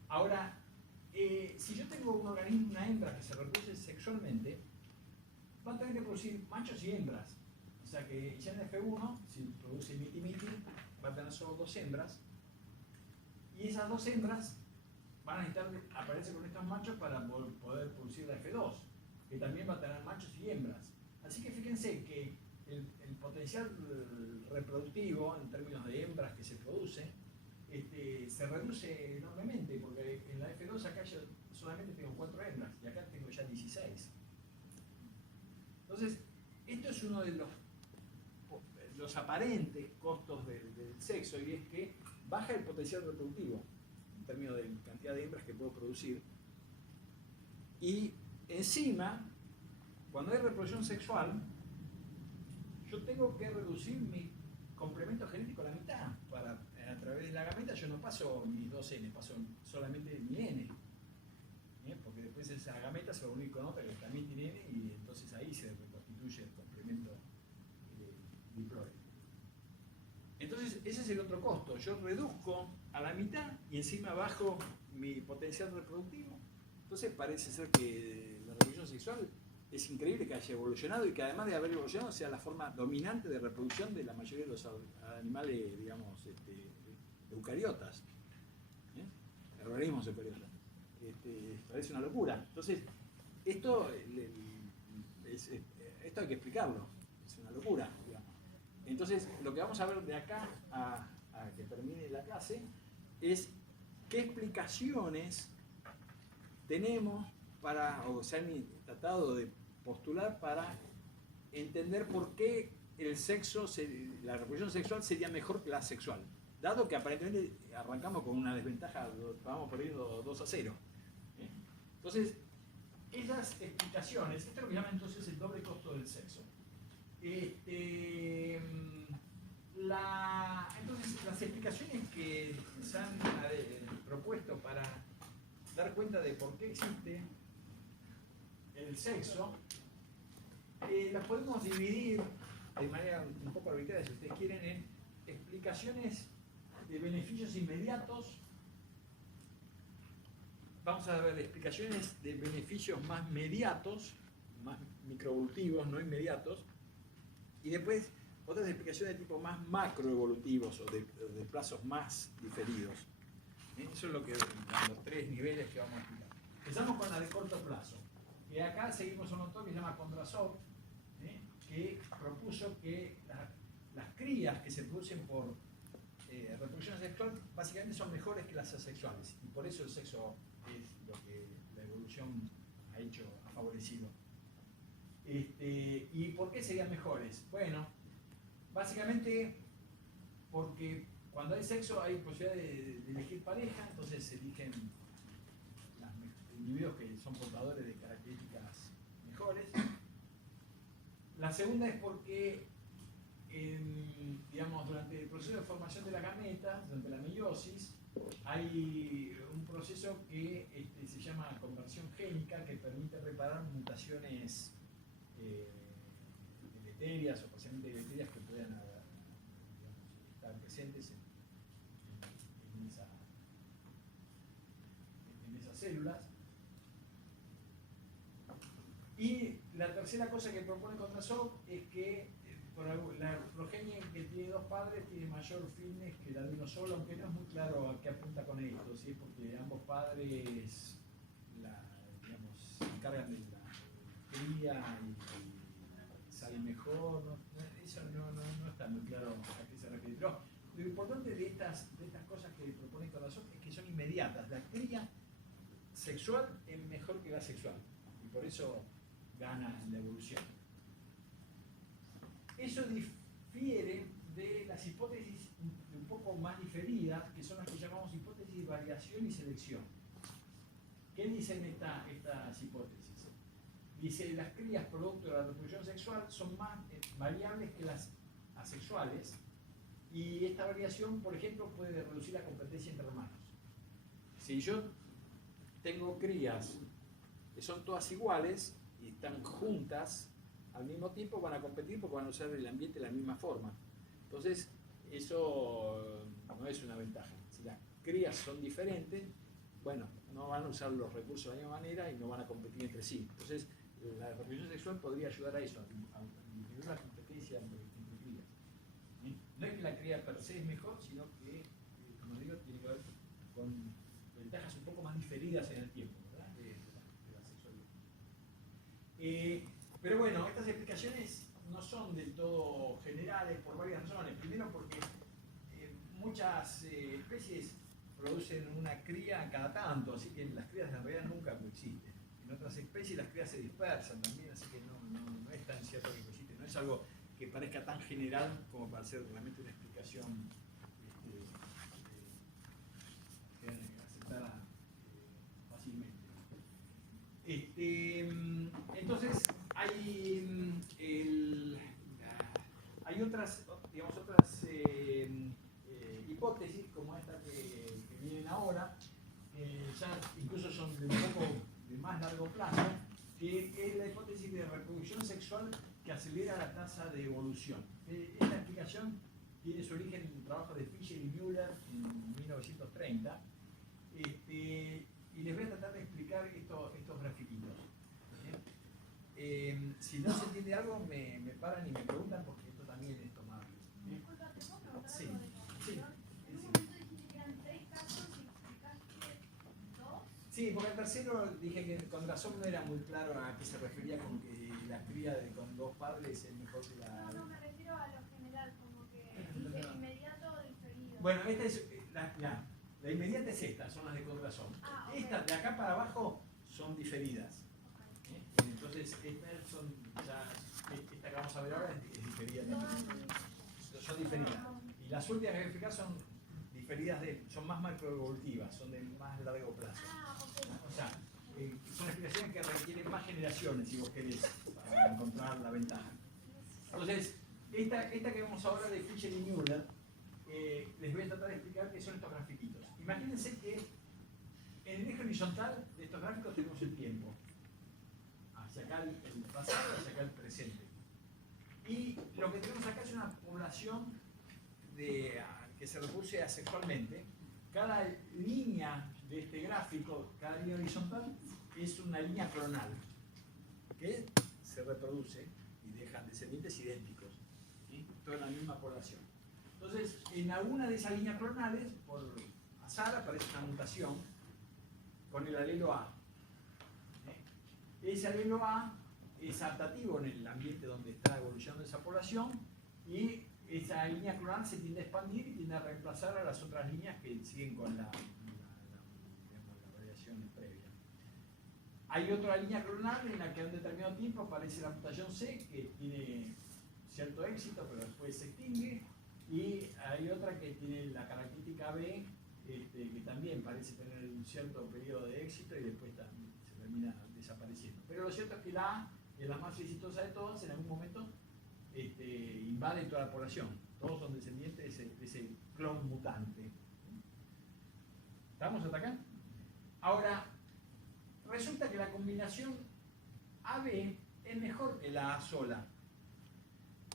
Ahora, si yo tengo un organismo, una hembra que se reproduce sexualmente, va a tener que producir machos y hembras. O sea que ya en F1, si produce miti-miti, va a tener solo 2 hembras. Y esas 2 hembras van a necesitar aparecer con estos machos para poder producir la F2, que también va a tener machos y hembras. Así que fíjense que el potencial reproductivo en términos de hembras que se produce se reduce enormemente, porque en la F2 acá yo solamente tengo 4 hembras y acá tengo ya 16. Entonces, esto es uno de los aparentes costos del sexo, y es que baja el potencial reproductivo en términos de cantidad de hembras que puedo producir. Y encima, cuando hay reproducción sexual, yo tengo que reducir mi complemento genético a la mitad. A través de la gameta yo no paso mis 2 N, paso solamente mi N. Porque después esa gameta se va a unir con otra que también tiene N, y entonces ahí se reconstituye el complemento diploide. Entonces ese es el otro costo. Yo reduzco a la mitad y encima bajo mi potencial reproductivo. Entonces parece ser que la reproducción sexual es increíble que haya evolucionado, y que además de haber evolucionado sea la forma dominante de reproducción de la mayoría de los animales, digamos, eucariotas, organismos eucariotas. Parece una locura. Entonces, esto hay que explicarlo, es una locura, digamos. Entonces, lo que vamos a ver de acá a que termine la clase es qué explicaciones tenemos o se han tratado de postular para entender por qué la reproducción sexual sería mejor que la sexual, dado que aparentemente arrancamos con una desventaja, vamos perdiendo 2-0. Entonces, esas explicaciones, esto es lo que llaman entonces el doble costo del sexo. Entonces, las explicaciones que se han propuesto para dar cuenta de por qué existe el sexo, las podemos dividir de manera un poco arbitraria, si ustedes quieren, en explicaciones de beneficios inmediatos. Vamos a ver explicaciones de beneficios más mediatos, más microevolutivos, no inmediatos, y después otras explicaciones de tipo más macroevolutivos o de plazos más diferidos. Eso es lo que los 3 niveles que vamos a explicar. Empezamos con la de corto plazo. Y acá seguimos a un autor que se llama Kondrasov, que propuso que las crías que se producen por reproducción reproducción sexual básicamente son mejores que las asexuales y por eso el sexo es lo que la evolución ha hecho, ha favorecido. ¿Y por qué serían mejores? Bueno, básicamente porque cuando hay sexo hay posibilidad de elegir pareja, entonces se eligen los individuos que son portadores de características mejores. La segunda es porque digamos, durante el proceso de formación de las gametas, durante la meiosis, hay un proceso que se llama conversión génica que permite reparar mutaciones deleterias o parcialmente deleterias que puedan digamos, estar presentes en esas células. Y la tercera cosa que propone Kondrasov es que la progenie que tiene dos padres tiene mayor fitness que la de uno solo, aunque no es muy claro a qué apunta con esto, ¿sí? Porque ambos padres digamos, se encargan de la cría y salen mejor, eso no está muy claro a qué se refiere. Pero lo importante de estas cosas que propone Kondrasov es que son inmediatas. La cría sexual es mejor que la sexual y por eso gana en la evolución. Eso difiere de las hipótesis un poco más diferidas, que son las que llamamos hipótesis de variación y selección. ¿Qué dicen estas hipótesis? Dice que las crías producto de la reproducción sexual son más variables que las asexuales y esta variación, por ejemplo, puede reducir la competencia entre hermanos. Si yo tengo crías que son todas iguales y están juntas al mismo tiempo, van a competir porque van a usar el ambiente de la misma forma. Entonces, eso no es una ventaja. Si las crías son diferentes, bueno, no van a usar los recursos de la misma manera y no van a competir entre sí. Entonces, la reproducción sexual podría ayudar a eso, a disminuir la competencia entre crías. No es que la cría per se es mejor, sino que, como digo, tiene que ver con ventajas un poco más diferidas en el tiempo, ¿verdad? De la sexualidad. Pero bueno, estas explicaciones no son del todo generales por varias razones. Primero porque muchas especies producen una cría cada tanto, así que las crías en realidad nunca coexisten. En otras especies las crías se dispersan también, así que no es tan cierto que coexisten. No es algo que parezca tan general como para ser realmente una explicación aceptada fácilmente. Entonces, hay otras, digamos, hipótesis como esta que vienen ahora, ya incluso son de un poco de más largo plazo, que es la hipótesis de reproducción sexual que acelera la tasa de evolución. Esta explicación tiene su origen en un trabajo de Fisher y Müller en 1930, y les voy a tratar de explicar estos grafiquitos. Si no se entiende algo, me paran y me preguntan porque esto también es tomable. Disculpa, ¿te puedo preguntar Sí, algo de la sí. En un momento dijiste que eran 3 casos y explicaste 2. Sí, porque el tercero dije que Kondrasov no era muy claro a qué se refería con que la cría con dos padres es mejor que la... No, me refiero a lo general, como que dije inmediato o diferido. Bueno, esta es la inmediata es esta, son las de Kondrasov. Ah, ok. Estas de acá para abajo son diferidas. Entonces, estas son ya, esta que vamos a ver ahora es diferida también. Son diferidas. Y las últimas que voy a explicar son diferidas, son más macroevolutivas, son de más largo plazo. Ah, ok. O sea, son explicaciones que requieren más generaciones, si vos querés, para encontrar la ventaja. Entonces, esta que vemos ahora de Fisher y Müller, les voy a tratar de explicar qué son estos grafiquitos. Imagínense que en el eje horizontal de estos gráficos tenemos el tiempo. Hacia acá el pasado, hacia acá el presente. Y lo que tenemos acá es una población que se reproduce asexualmente. Cada línea de este gráfico, cada línea horizontal, es una línea clonal que se reproduce y deja descendientes idénticos, ¿sí? Toda la misma población. Entonces, en alguna de esas líneas clonales, por azar, aparece una mutación con el alelo A. Ese alelo A es adaptativo en el ambiente donde está evolucionando esa población y esa línea clonal se tiende a expandir y tiende a reemplazar a las otras líneas que siguen con la variación previa. Hay otra línea clonal en la que a un determinado tiempo aparece la mutación C, que tiene cierto éxito, pero después se extingue, y hay otra que tiene la característica B, que también parece tener un cierto periodo de éxito y después también se termina desapareciendo. Pero lo cierto es que la A, que es la más exitosa de todas, en algún momento invade toda la población. Todos son descendientes de ese clon mutante. ¿Estamos hasta acá? Ahora, resulta que la combinación AB es mejor que la A sola.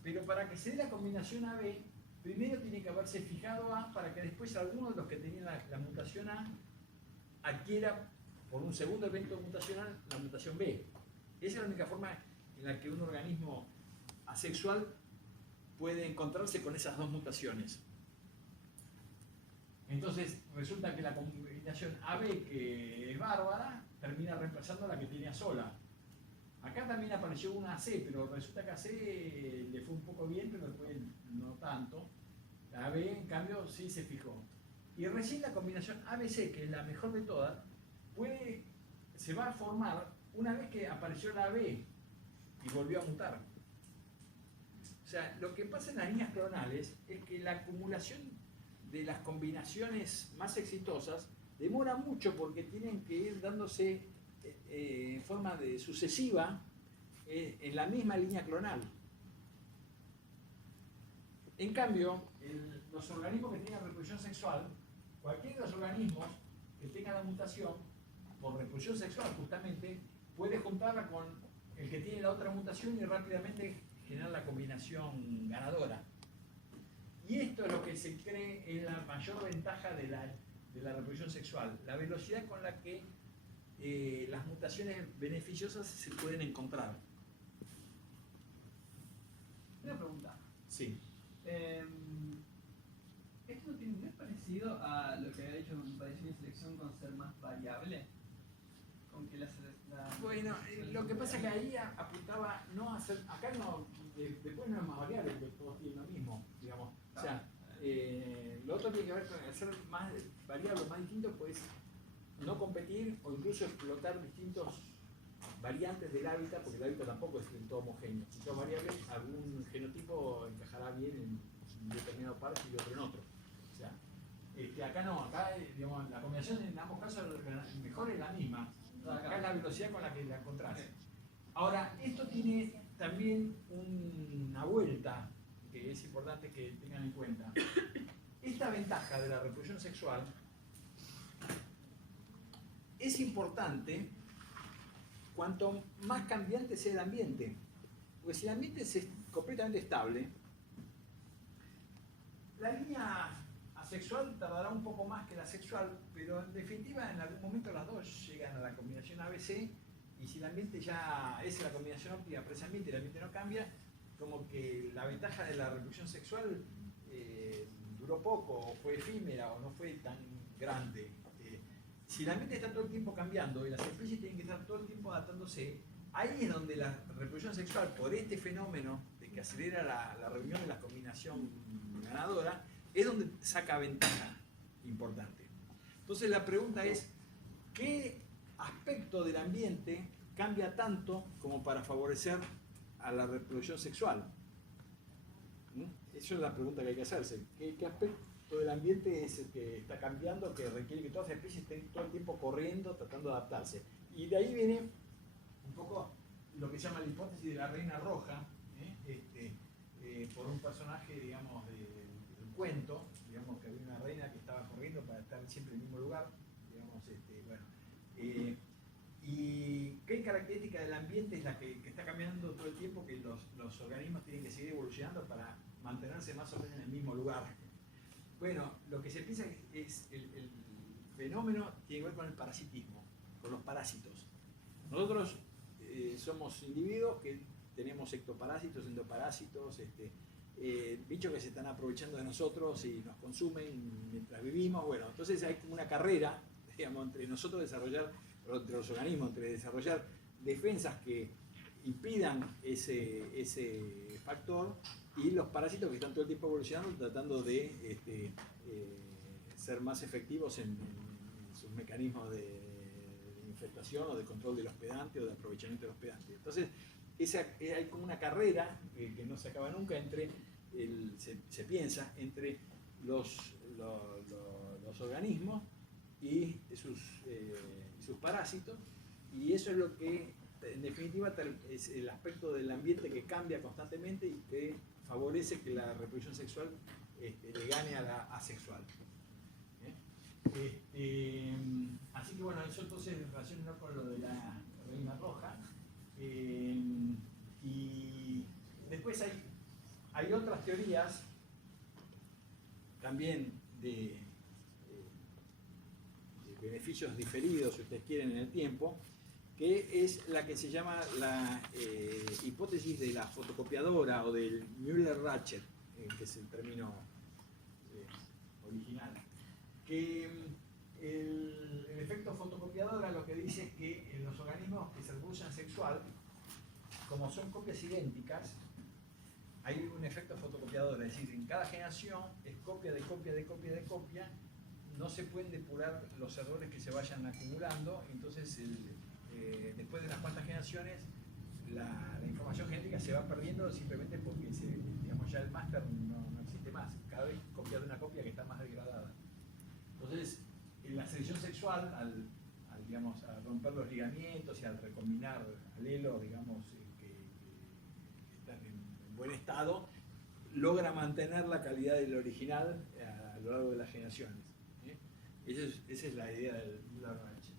Pero para que se dé la combinación AB, primero tiene que haberse fijado A para que después alguno de los que tenían la mutación A adquiera, por un segundo evento mutacional, la mutación B. Esa es la única forma en la que un organismo asexual puede encontrarse con esas dos mutaciones. Entonces resulta que la combinación AB, que es bárbara, termina reemplazando a la que tiene A sola. Acá también apareció una AC, pero resulta que AC le fue un poco bien, pero después no tanto. La AB, en cambio, sí se fijó. Y recién la combinación ABC, que es la mejor de todas, se va a formar una vez que apareció la AB y volvió a mutar. O sea, lo que pasa en las líneas clonales es que la acumulación de las combinaciones más exitosas demora mucho porque tienen que ir dándose en forma sucesiva en la misma línea clonal. En cambio, los organismos que tengan reproducción sexual, cualquiera de los organismos que tenga la mutación por reproducción sexual justamente, puede juntarla con el que tiene la otra mutación y rápidamente generar la combinación ganadora. Y esto es lo que se cree es la mayor ventaja de la reproducción sexual, la velocidad con la que las mutaciones beneficiosas se pueden encontrar. Una pregunta. Sí. ¿Esto no es parecido a lo que había dicho en variación y selección con ser más variable? Con que Bueno, lo que pasa es que ahí apuntaba no a ser, acá no, después no es más variable, porque todos tienen lo mismo, digamos. O sea, lo otro tiene que ver con hacer más variable, más distinto, pues no competir o incluso explotar distintos variantes del hábitat, porque el hábitat tampoco es del todo homogéneo. Si son variables, algún genotipo encajará bien en un determinado parche y otro en otro. O sea, acá no, acá digamos, la combinación en ambos casos mejor es la misma. Acá es la velocidad con la que la encontrás. Ahora, esto tiene también una vuelta que es importante que tengan en cuenta. Esta ventaja de la reproducción sexual es importante cuanto más cambiante sea el ambiente. Porque si el ambiente es completamente estable, la línea asexual tardará un poco más que la sexual, pero en definitiva en algún momento las dos llegan a la combinación ABC, y si el ambiente ya es la combinación óptima para ese ambiente y el ambiente no cambia, como que la ventaja de la reproducción sexual duró poco, o fue efímera, o no fue tan grande. Si el ambiente está todo el tiempo cambiando y las especies tienen que estar todo el tiempo adaptándose, ahí es donde la reproducción sexual, por este fenómeno de que acelera la reunión de la combinación ganadora, es donde saca ventaja importante. Entonces la pregunta es, ¿qué aspecto del ambiente cambia tanto como para favorecer a la reproducción sexual? Esa es la pregunta que hay que hacerse. ¿Qué aspecto del ambiente es el que está cambiando, que requiere que todas las especies estén todo el tiempo corriendo, tratando de adaptarse? Y de ahí viene un poco lo que se llama la hipótesis de la reina roja, por un personaje, digamos, del cuento, digamos que había una reina que estaba corriendo para estar siempre en el mismo lugar, digamos, y qué característica del ambiente es la que está cambiando todo el tiempo, que los organismos tienen que seguir evolucionando para mantenerse más o menos en el mismo lugar. Bueno, lo que se piensa es el fenómeno tiene que ver con el parasitismo, con los parásitos. Nosotros somos individuos que tenemos ectoparásitos, endoparásitos, bichos que se están aprovechando de nosotros y nos consumen mientras vivimos. Bueno, entonces hay como una carrera, digamos, entre nosotros entre los organismos, entre desarrollar defensas que impidan ese factor y los parásitos que están todo el tiempo evolucionando tratando de ser más efectivos en sus mecanismos de infestación o de control del hospedante o de aprovechamiento del hospedante. Entonces, hay como una carrera que no se acaba nunca entre, se piensa, entre los organismos y sus parásitos, y eso es lo que, en definitiva, es el aspecto del ambiente que cambia constantemente y que favorece que la reproducción sexual le gane a la asexual. Así que bueno, eso entonces en relación con lo de la reina roja. Y después hay otras teorías también de beneficios diferidos, si ustedes quieren, en el tiempo, que es la que se llama la hipótesis de la fotocopiadora o del Müller-Rachet, que es el término original. Que el efecto fotocopiadora lo que dice es que en los organismos que se reproducen sexual, como son copias idénticas, hay un efecto fotocopiador, es decir, en cada generación es copia de copia de copia de copia, no se pueden depurar los errores que se vayan acumulando, entonces después de unas cuantas generaciones la información genética se va perdiendo simplemente porque digamos, ya el máster no existe más, cada vez copia de una copia que está más degradada. Entonces, en la selección sexual, digamos, al romper los ligamentos y al recombinar alelos, digamos, que están en buen estado, logra mantener la calidad del original a lo largo de las generaciones. Esa es la idea del Müller-Rachet.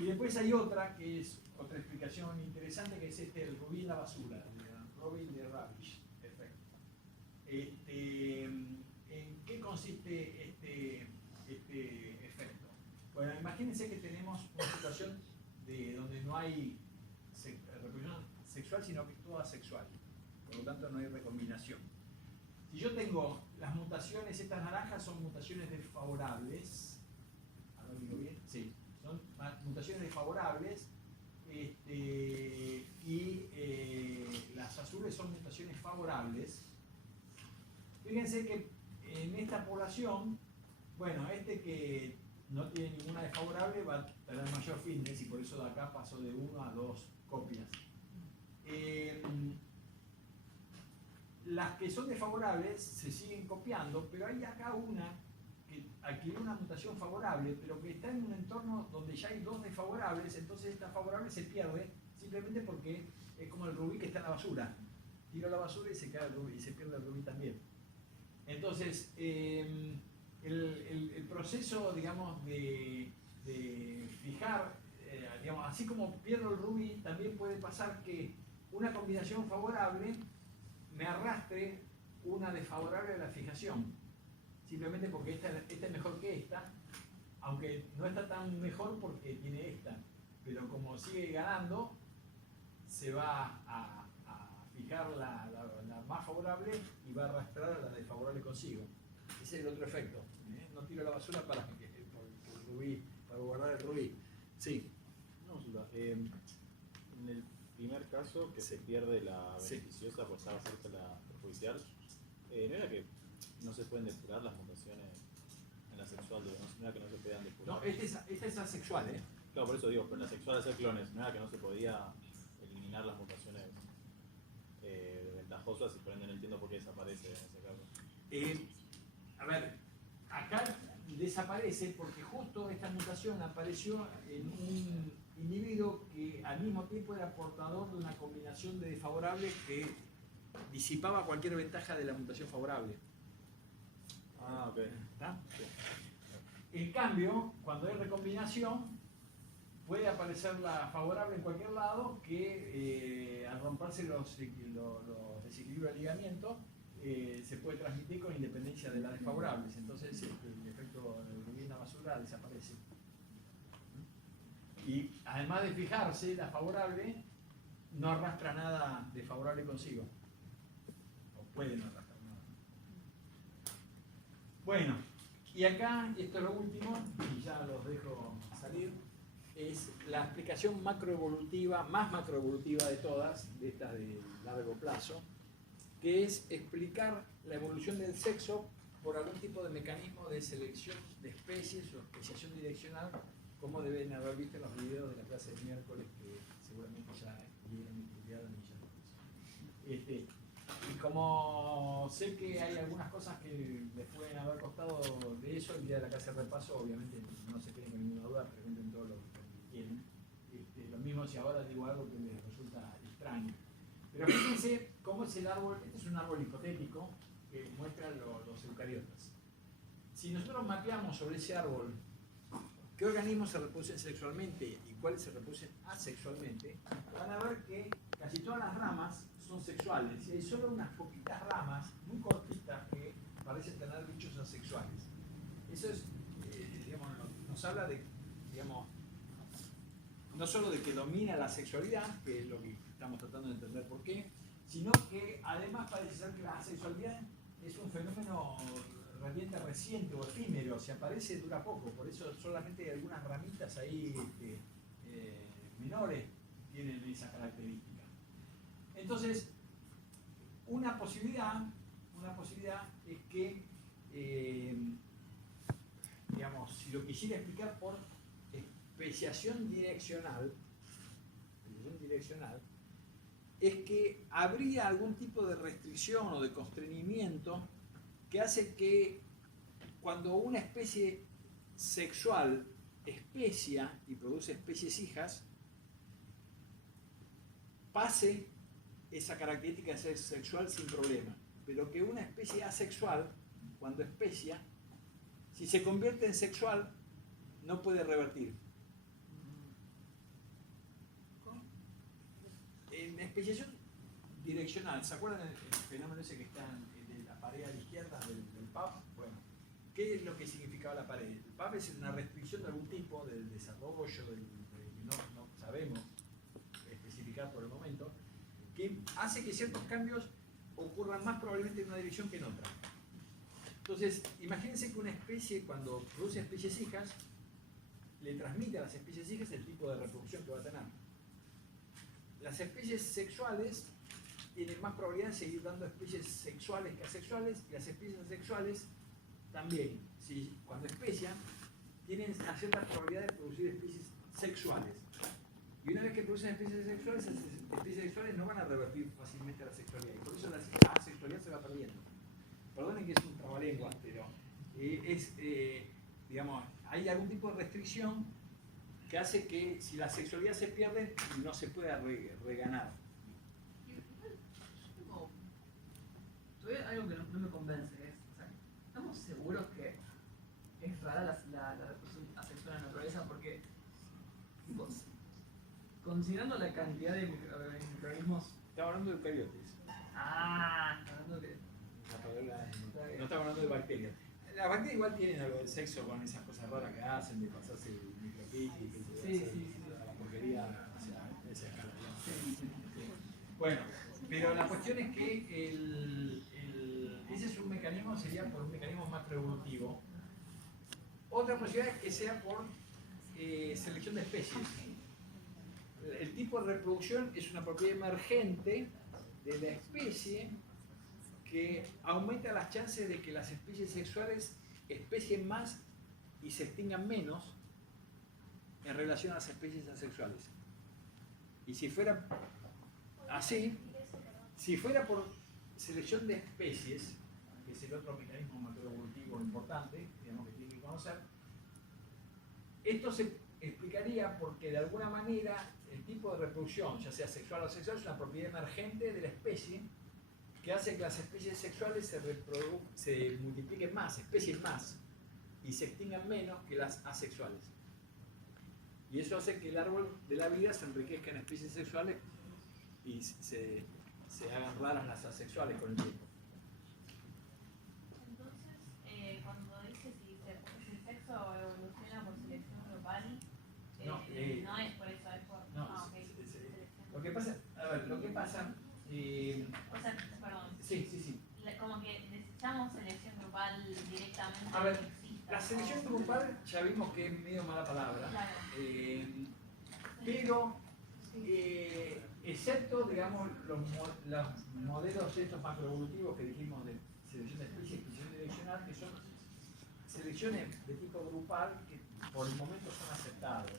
Y después hay otra, que es otra explicación interesante, que es el rubí en la basura, el Robin de Rubbish effect. ¿En qué consiste este efecto? Bueno, imagínense que tenemos una situación donde no hay reproducción sexual, sino que es todo asexual. Por lo tanto, no hay recombinación. Si yo tengo las mutaciones, estas naranjas son mutaciones desfavorables. ¿Ahora lo digo bien? Sí. Son mutaciones desfavorables. Y las azules son mutaciones favorables. Fíjense que en esta población, bueno, que no tiene ninguna desfavorable va a tener mayor fitness y por eso de acá pasó de 1 a 2 copias. Las que son desfavorables se siguen copiando, pero hay acá una que adquirió una mutación favorable, pero que está en un entorno donde ya hay 2 desfavorables, entonces esta favorable se pierde simplemente porque es como el rubí que está en la basura. Tiro la basura y se cae el rubí, y se pierde el rubí también. Entonces, el proceso, digamos, de fijar, digamos, así como pierdo el rubí, también puede pasar que una combinación favorable me arrastre una desfavorable a la fijación, simplemente porque esta es mejor que esta, aunque no está tan mejor porque tiene esta, pero como sigue ganando, se va a fijar la más favorable y va a arrastrar a la desfavorable consigo. Ese es el otro efecto. No tiro la basura para guardar el rubí. Sí. No, en el primer caso, que se pierde la beneficiosa por estar cerca de la perjudicial, ¿no era que no se pueden depurar las mutaciones en la sexual? ¿No era que no se podían depurar? No, esta es asexual, ¿eh? Claro, por eso digo, pero en la sexual hacer clones, ¿no era que no se podía eliminar las mutaciones ventajosas y por ende no entiendo por qué desaparece en ese caso? A ver, acá desaparece porque justo esta mutación apareció en un individuo que al mismo tiempo era portador de una combinación de desfavorables que disipaba cualquier ventaja de la mutación favorable. Ah, ok. ¿Está? Sí. En cambio, cuando hay recombinación, puede aparecer la favorable en cualquier lado que al romperse los desequilibrios de ligamiento se puede transmitir con independencia de las desfavorables. Entonces el efecto de rubí en la basura desaparece. Y además de fijarse, la favorable no arrastra nada desfavorable consigo. O puede no arrastrar nada. Bueno, y acá, esto es lo último, y ya los dejo salir, es la explicación macroevolutiva, más macroevolutiva de todas, de estas de largo plazo, que es explicar la evolución del sexo por algún tipo de mecanismo de selección de especies o especiación direccional, como deben haber visto en los videos de la clase de miércoles que seguramente ya vieron y estudiaron y ya y como sé que hay algunas cosas que les pueden haber costado de eso, el día de la clase de repaso, obviamente no se queden con ninguna duda, pregunten todo lo que quieren. Lo mismo si ahora digo algo que les resulta extraño. Pero fíjense cómo es el árbol. Este es un árbol hipotético que muestra los eucariotas. Si nosotros mapeamos sobre ese árbol qué organismos se reproducen sexualmente y cuáles se reproducen asexualmente, van a ver que casi todas las ramas son sexuales y hay solo unas poquitas ramas muy cortitas que parecen tener bichos asexuales. Eso es, digamos, nos habla de, digamos, no solo de que domina la sexualidad, que es lo que estamos tratando de entender por qué, sino que además parece ser que la asexualidad es un fenómeno relativamente reciente o efímero, si aparece dura poco, por eso solamente algunas ramitas ahí menores tienen esa característica. Entonces, una posibilidad es que, digamos, si lo quisiera explicar por especiación direccional, es que habría algún tipo de restricción o de constreñimiento que hace que cuando una especie sexual especia y produce especies hijas, pase esa característica de ser sexual sin problema, pero que una especie asexual, cuando especia, si se convierte en sexual, no puede revertir. En especiación direccional, ¿se acuerdan el fenómeno ese que está en la pared a la izquierda del PAP? Bueno, ¿qué es lo que significaba la pared? El PAP es una restricción de algún tipo del desarrollo, no sabemos especificar por el momento, que hace que ciertos cambios ocurran más probablemente en una dirección que en otra. Entonces, imagínense que una especie, cuando produce especies hijas, le transmite a las especies hijas el tipo de reproducción que va a tener. Las especies sexuales tienen más probabilidad de seguir dando especies sexuales que asexuales, y las especies asexuales también, si cuando especian, tienen una cierta probabilidad de producir especies sexuales. Y una vez que producen especies sexuales, esas especies sexuales no van a revertir fácilmente a la sexualidad, y por eso la asexualidad se va perdiendo. Perdonen que es un trabalenguas, pero digamos, hay algún tipo de restricción que hace que si la sexualidad se pierde, no se pueda reganar. Todavía algo que no me convence es, o sea, ¿estamos seguros que es rara la reproducción asexual en la naturaleza? Porque, pues, considerando la cantidad de microorganismos... Estaba hablando de eucariotes. Hablando de... No estaba hablando de bacterias. Las bacterias igual tienen algo de sexo con esas cosas raras que hacen, de pasarse el micropic y la porquería hacia esa escala. Bueno, pero la cuestión es que ese es un mecanismo, sería por un mecanismo macroevolutivo. Otra posibilidad es que sea por selección de especies. El tipo de reproducción es una propiedad emergente de la especie que aumenta las chances de que las especies sexuales especien más y se extingan menos en relación a las especies asexuales. Y si fuera así, si fuera por selección de especies, que es el otro mecanismo macroevolutivo importante, digamos, que tiene que conocer, esto se explicaría porque de alguna manera el tipo de reproducción, ya sea sexual o asexual, es una propiedad emergente de la especie que hace que las especies sexuales se multipliquen más, especien más, y se extingan menos que las asexuales. Y eso hace que el árbol de la vida se enriquezca en especies sexuales y se hagan raras las asexuales con el tiempo. Entonces, cuando dice si el sexo evoluciona por selección grupal, No, no es por eso, es por... No, okay. lo que pasa, O sea, perdón. Sí. Como que necesitamos selección grupal directamente. A ver, exista, la selección grupal ya vimos que es medio mala palabra, Claro. pero excepto, digamos, los modelos estos macroevolutivos que dijimos de selección de especies y selección direccional, que son selecciones de tipo grupal que por el momento son aceptados.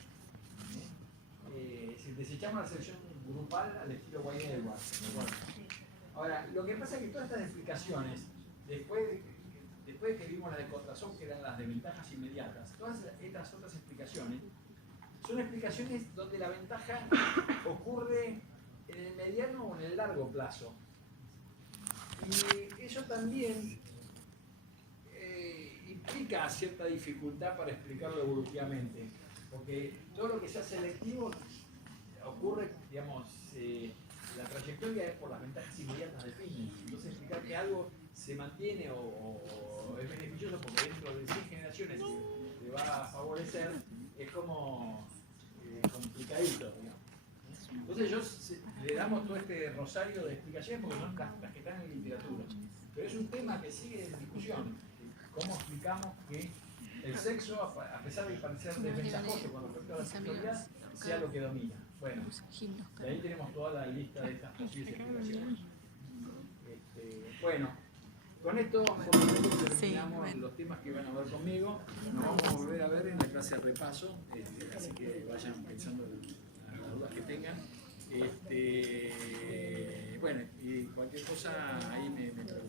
Si desechamos la selección grupal al estilo White-Edwards. Ahora, lo que pasa es que todas estas explicaciones, después de que vimos la de contrasón, que eran las de ventajas inmediatas, todas estas otras explicaciones son explicaciones donde la ventaja ocurre en el mediano o en el largo plazo. Y eso también implica cierta dificultad para explicarlo evolutivamente, porque todo lo que sea selectivo ocurre, digamos, la trayectoria es por las ventajas inmediatas del fin. Entonces explicar que algo se mantiene o es beneficioso porque dentro de 100 generaciones te va a favorecer, es como complicadito, digamos. Entonces le damos todo este rosario de explicaciones porque son las que están en la literatura. Pero es un tema que sigue en discusión. ¿Cómo explicamos que el sexo, a pesar de parecer desventajoso con respecto a la sexualidad, sea lo que domina? Bueno, de ahí tenemos toda la lista de estas posibles explicaciones. Bueno, con esto terminamos los temas que van a ver conmigo. Nos vamos a volver a ver en la clase de repaso, así que vayan pensando en las dudas que tengan. Bueno, y cualquier cosa ahí me preguntan.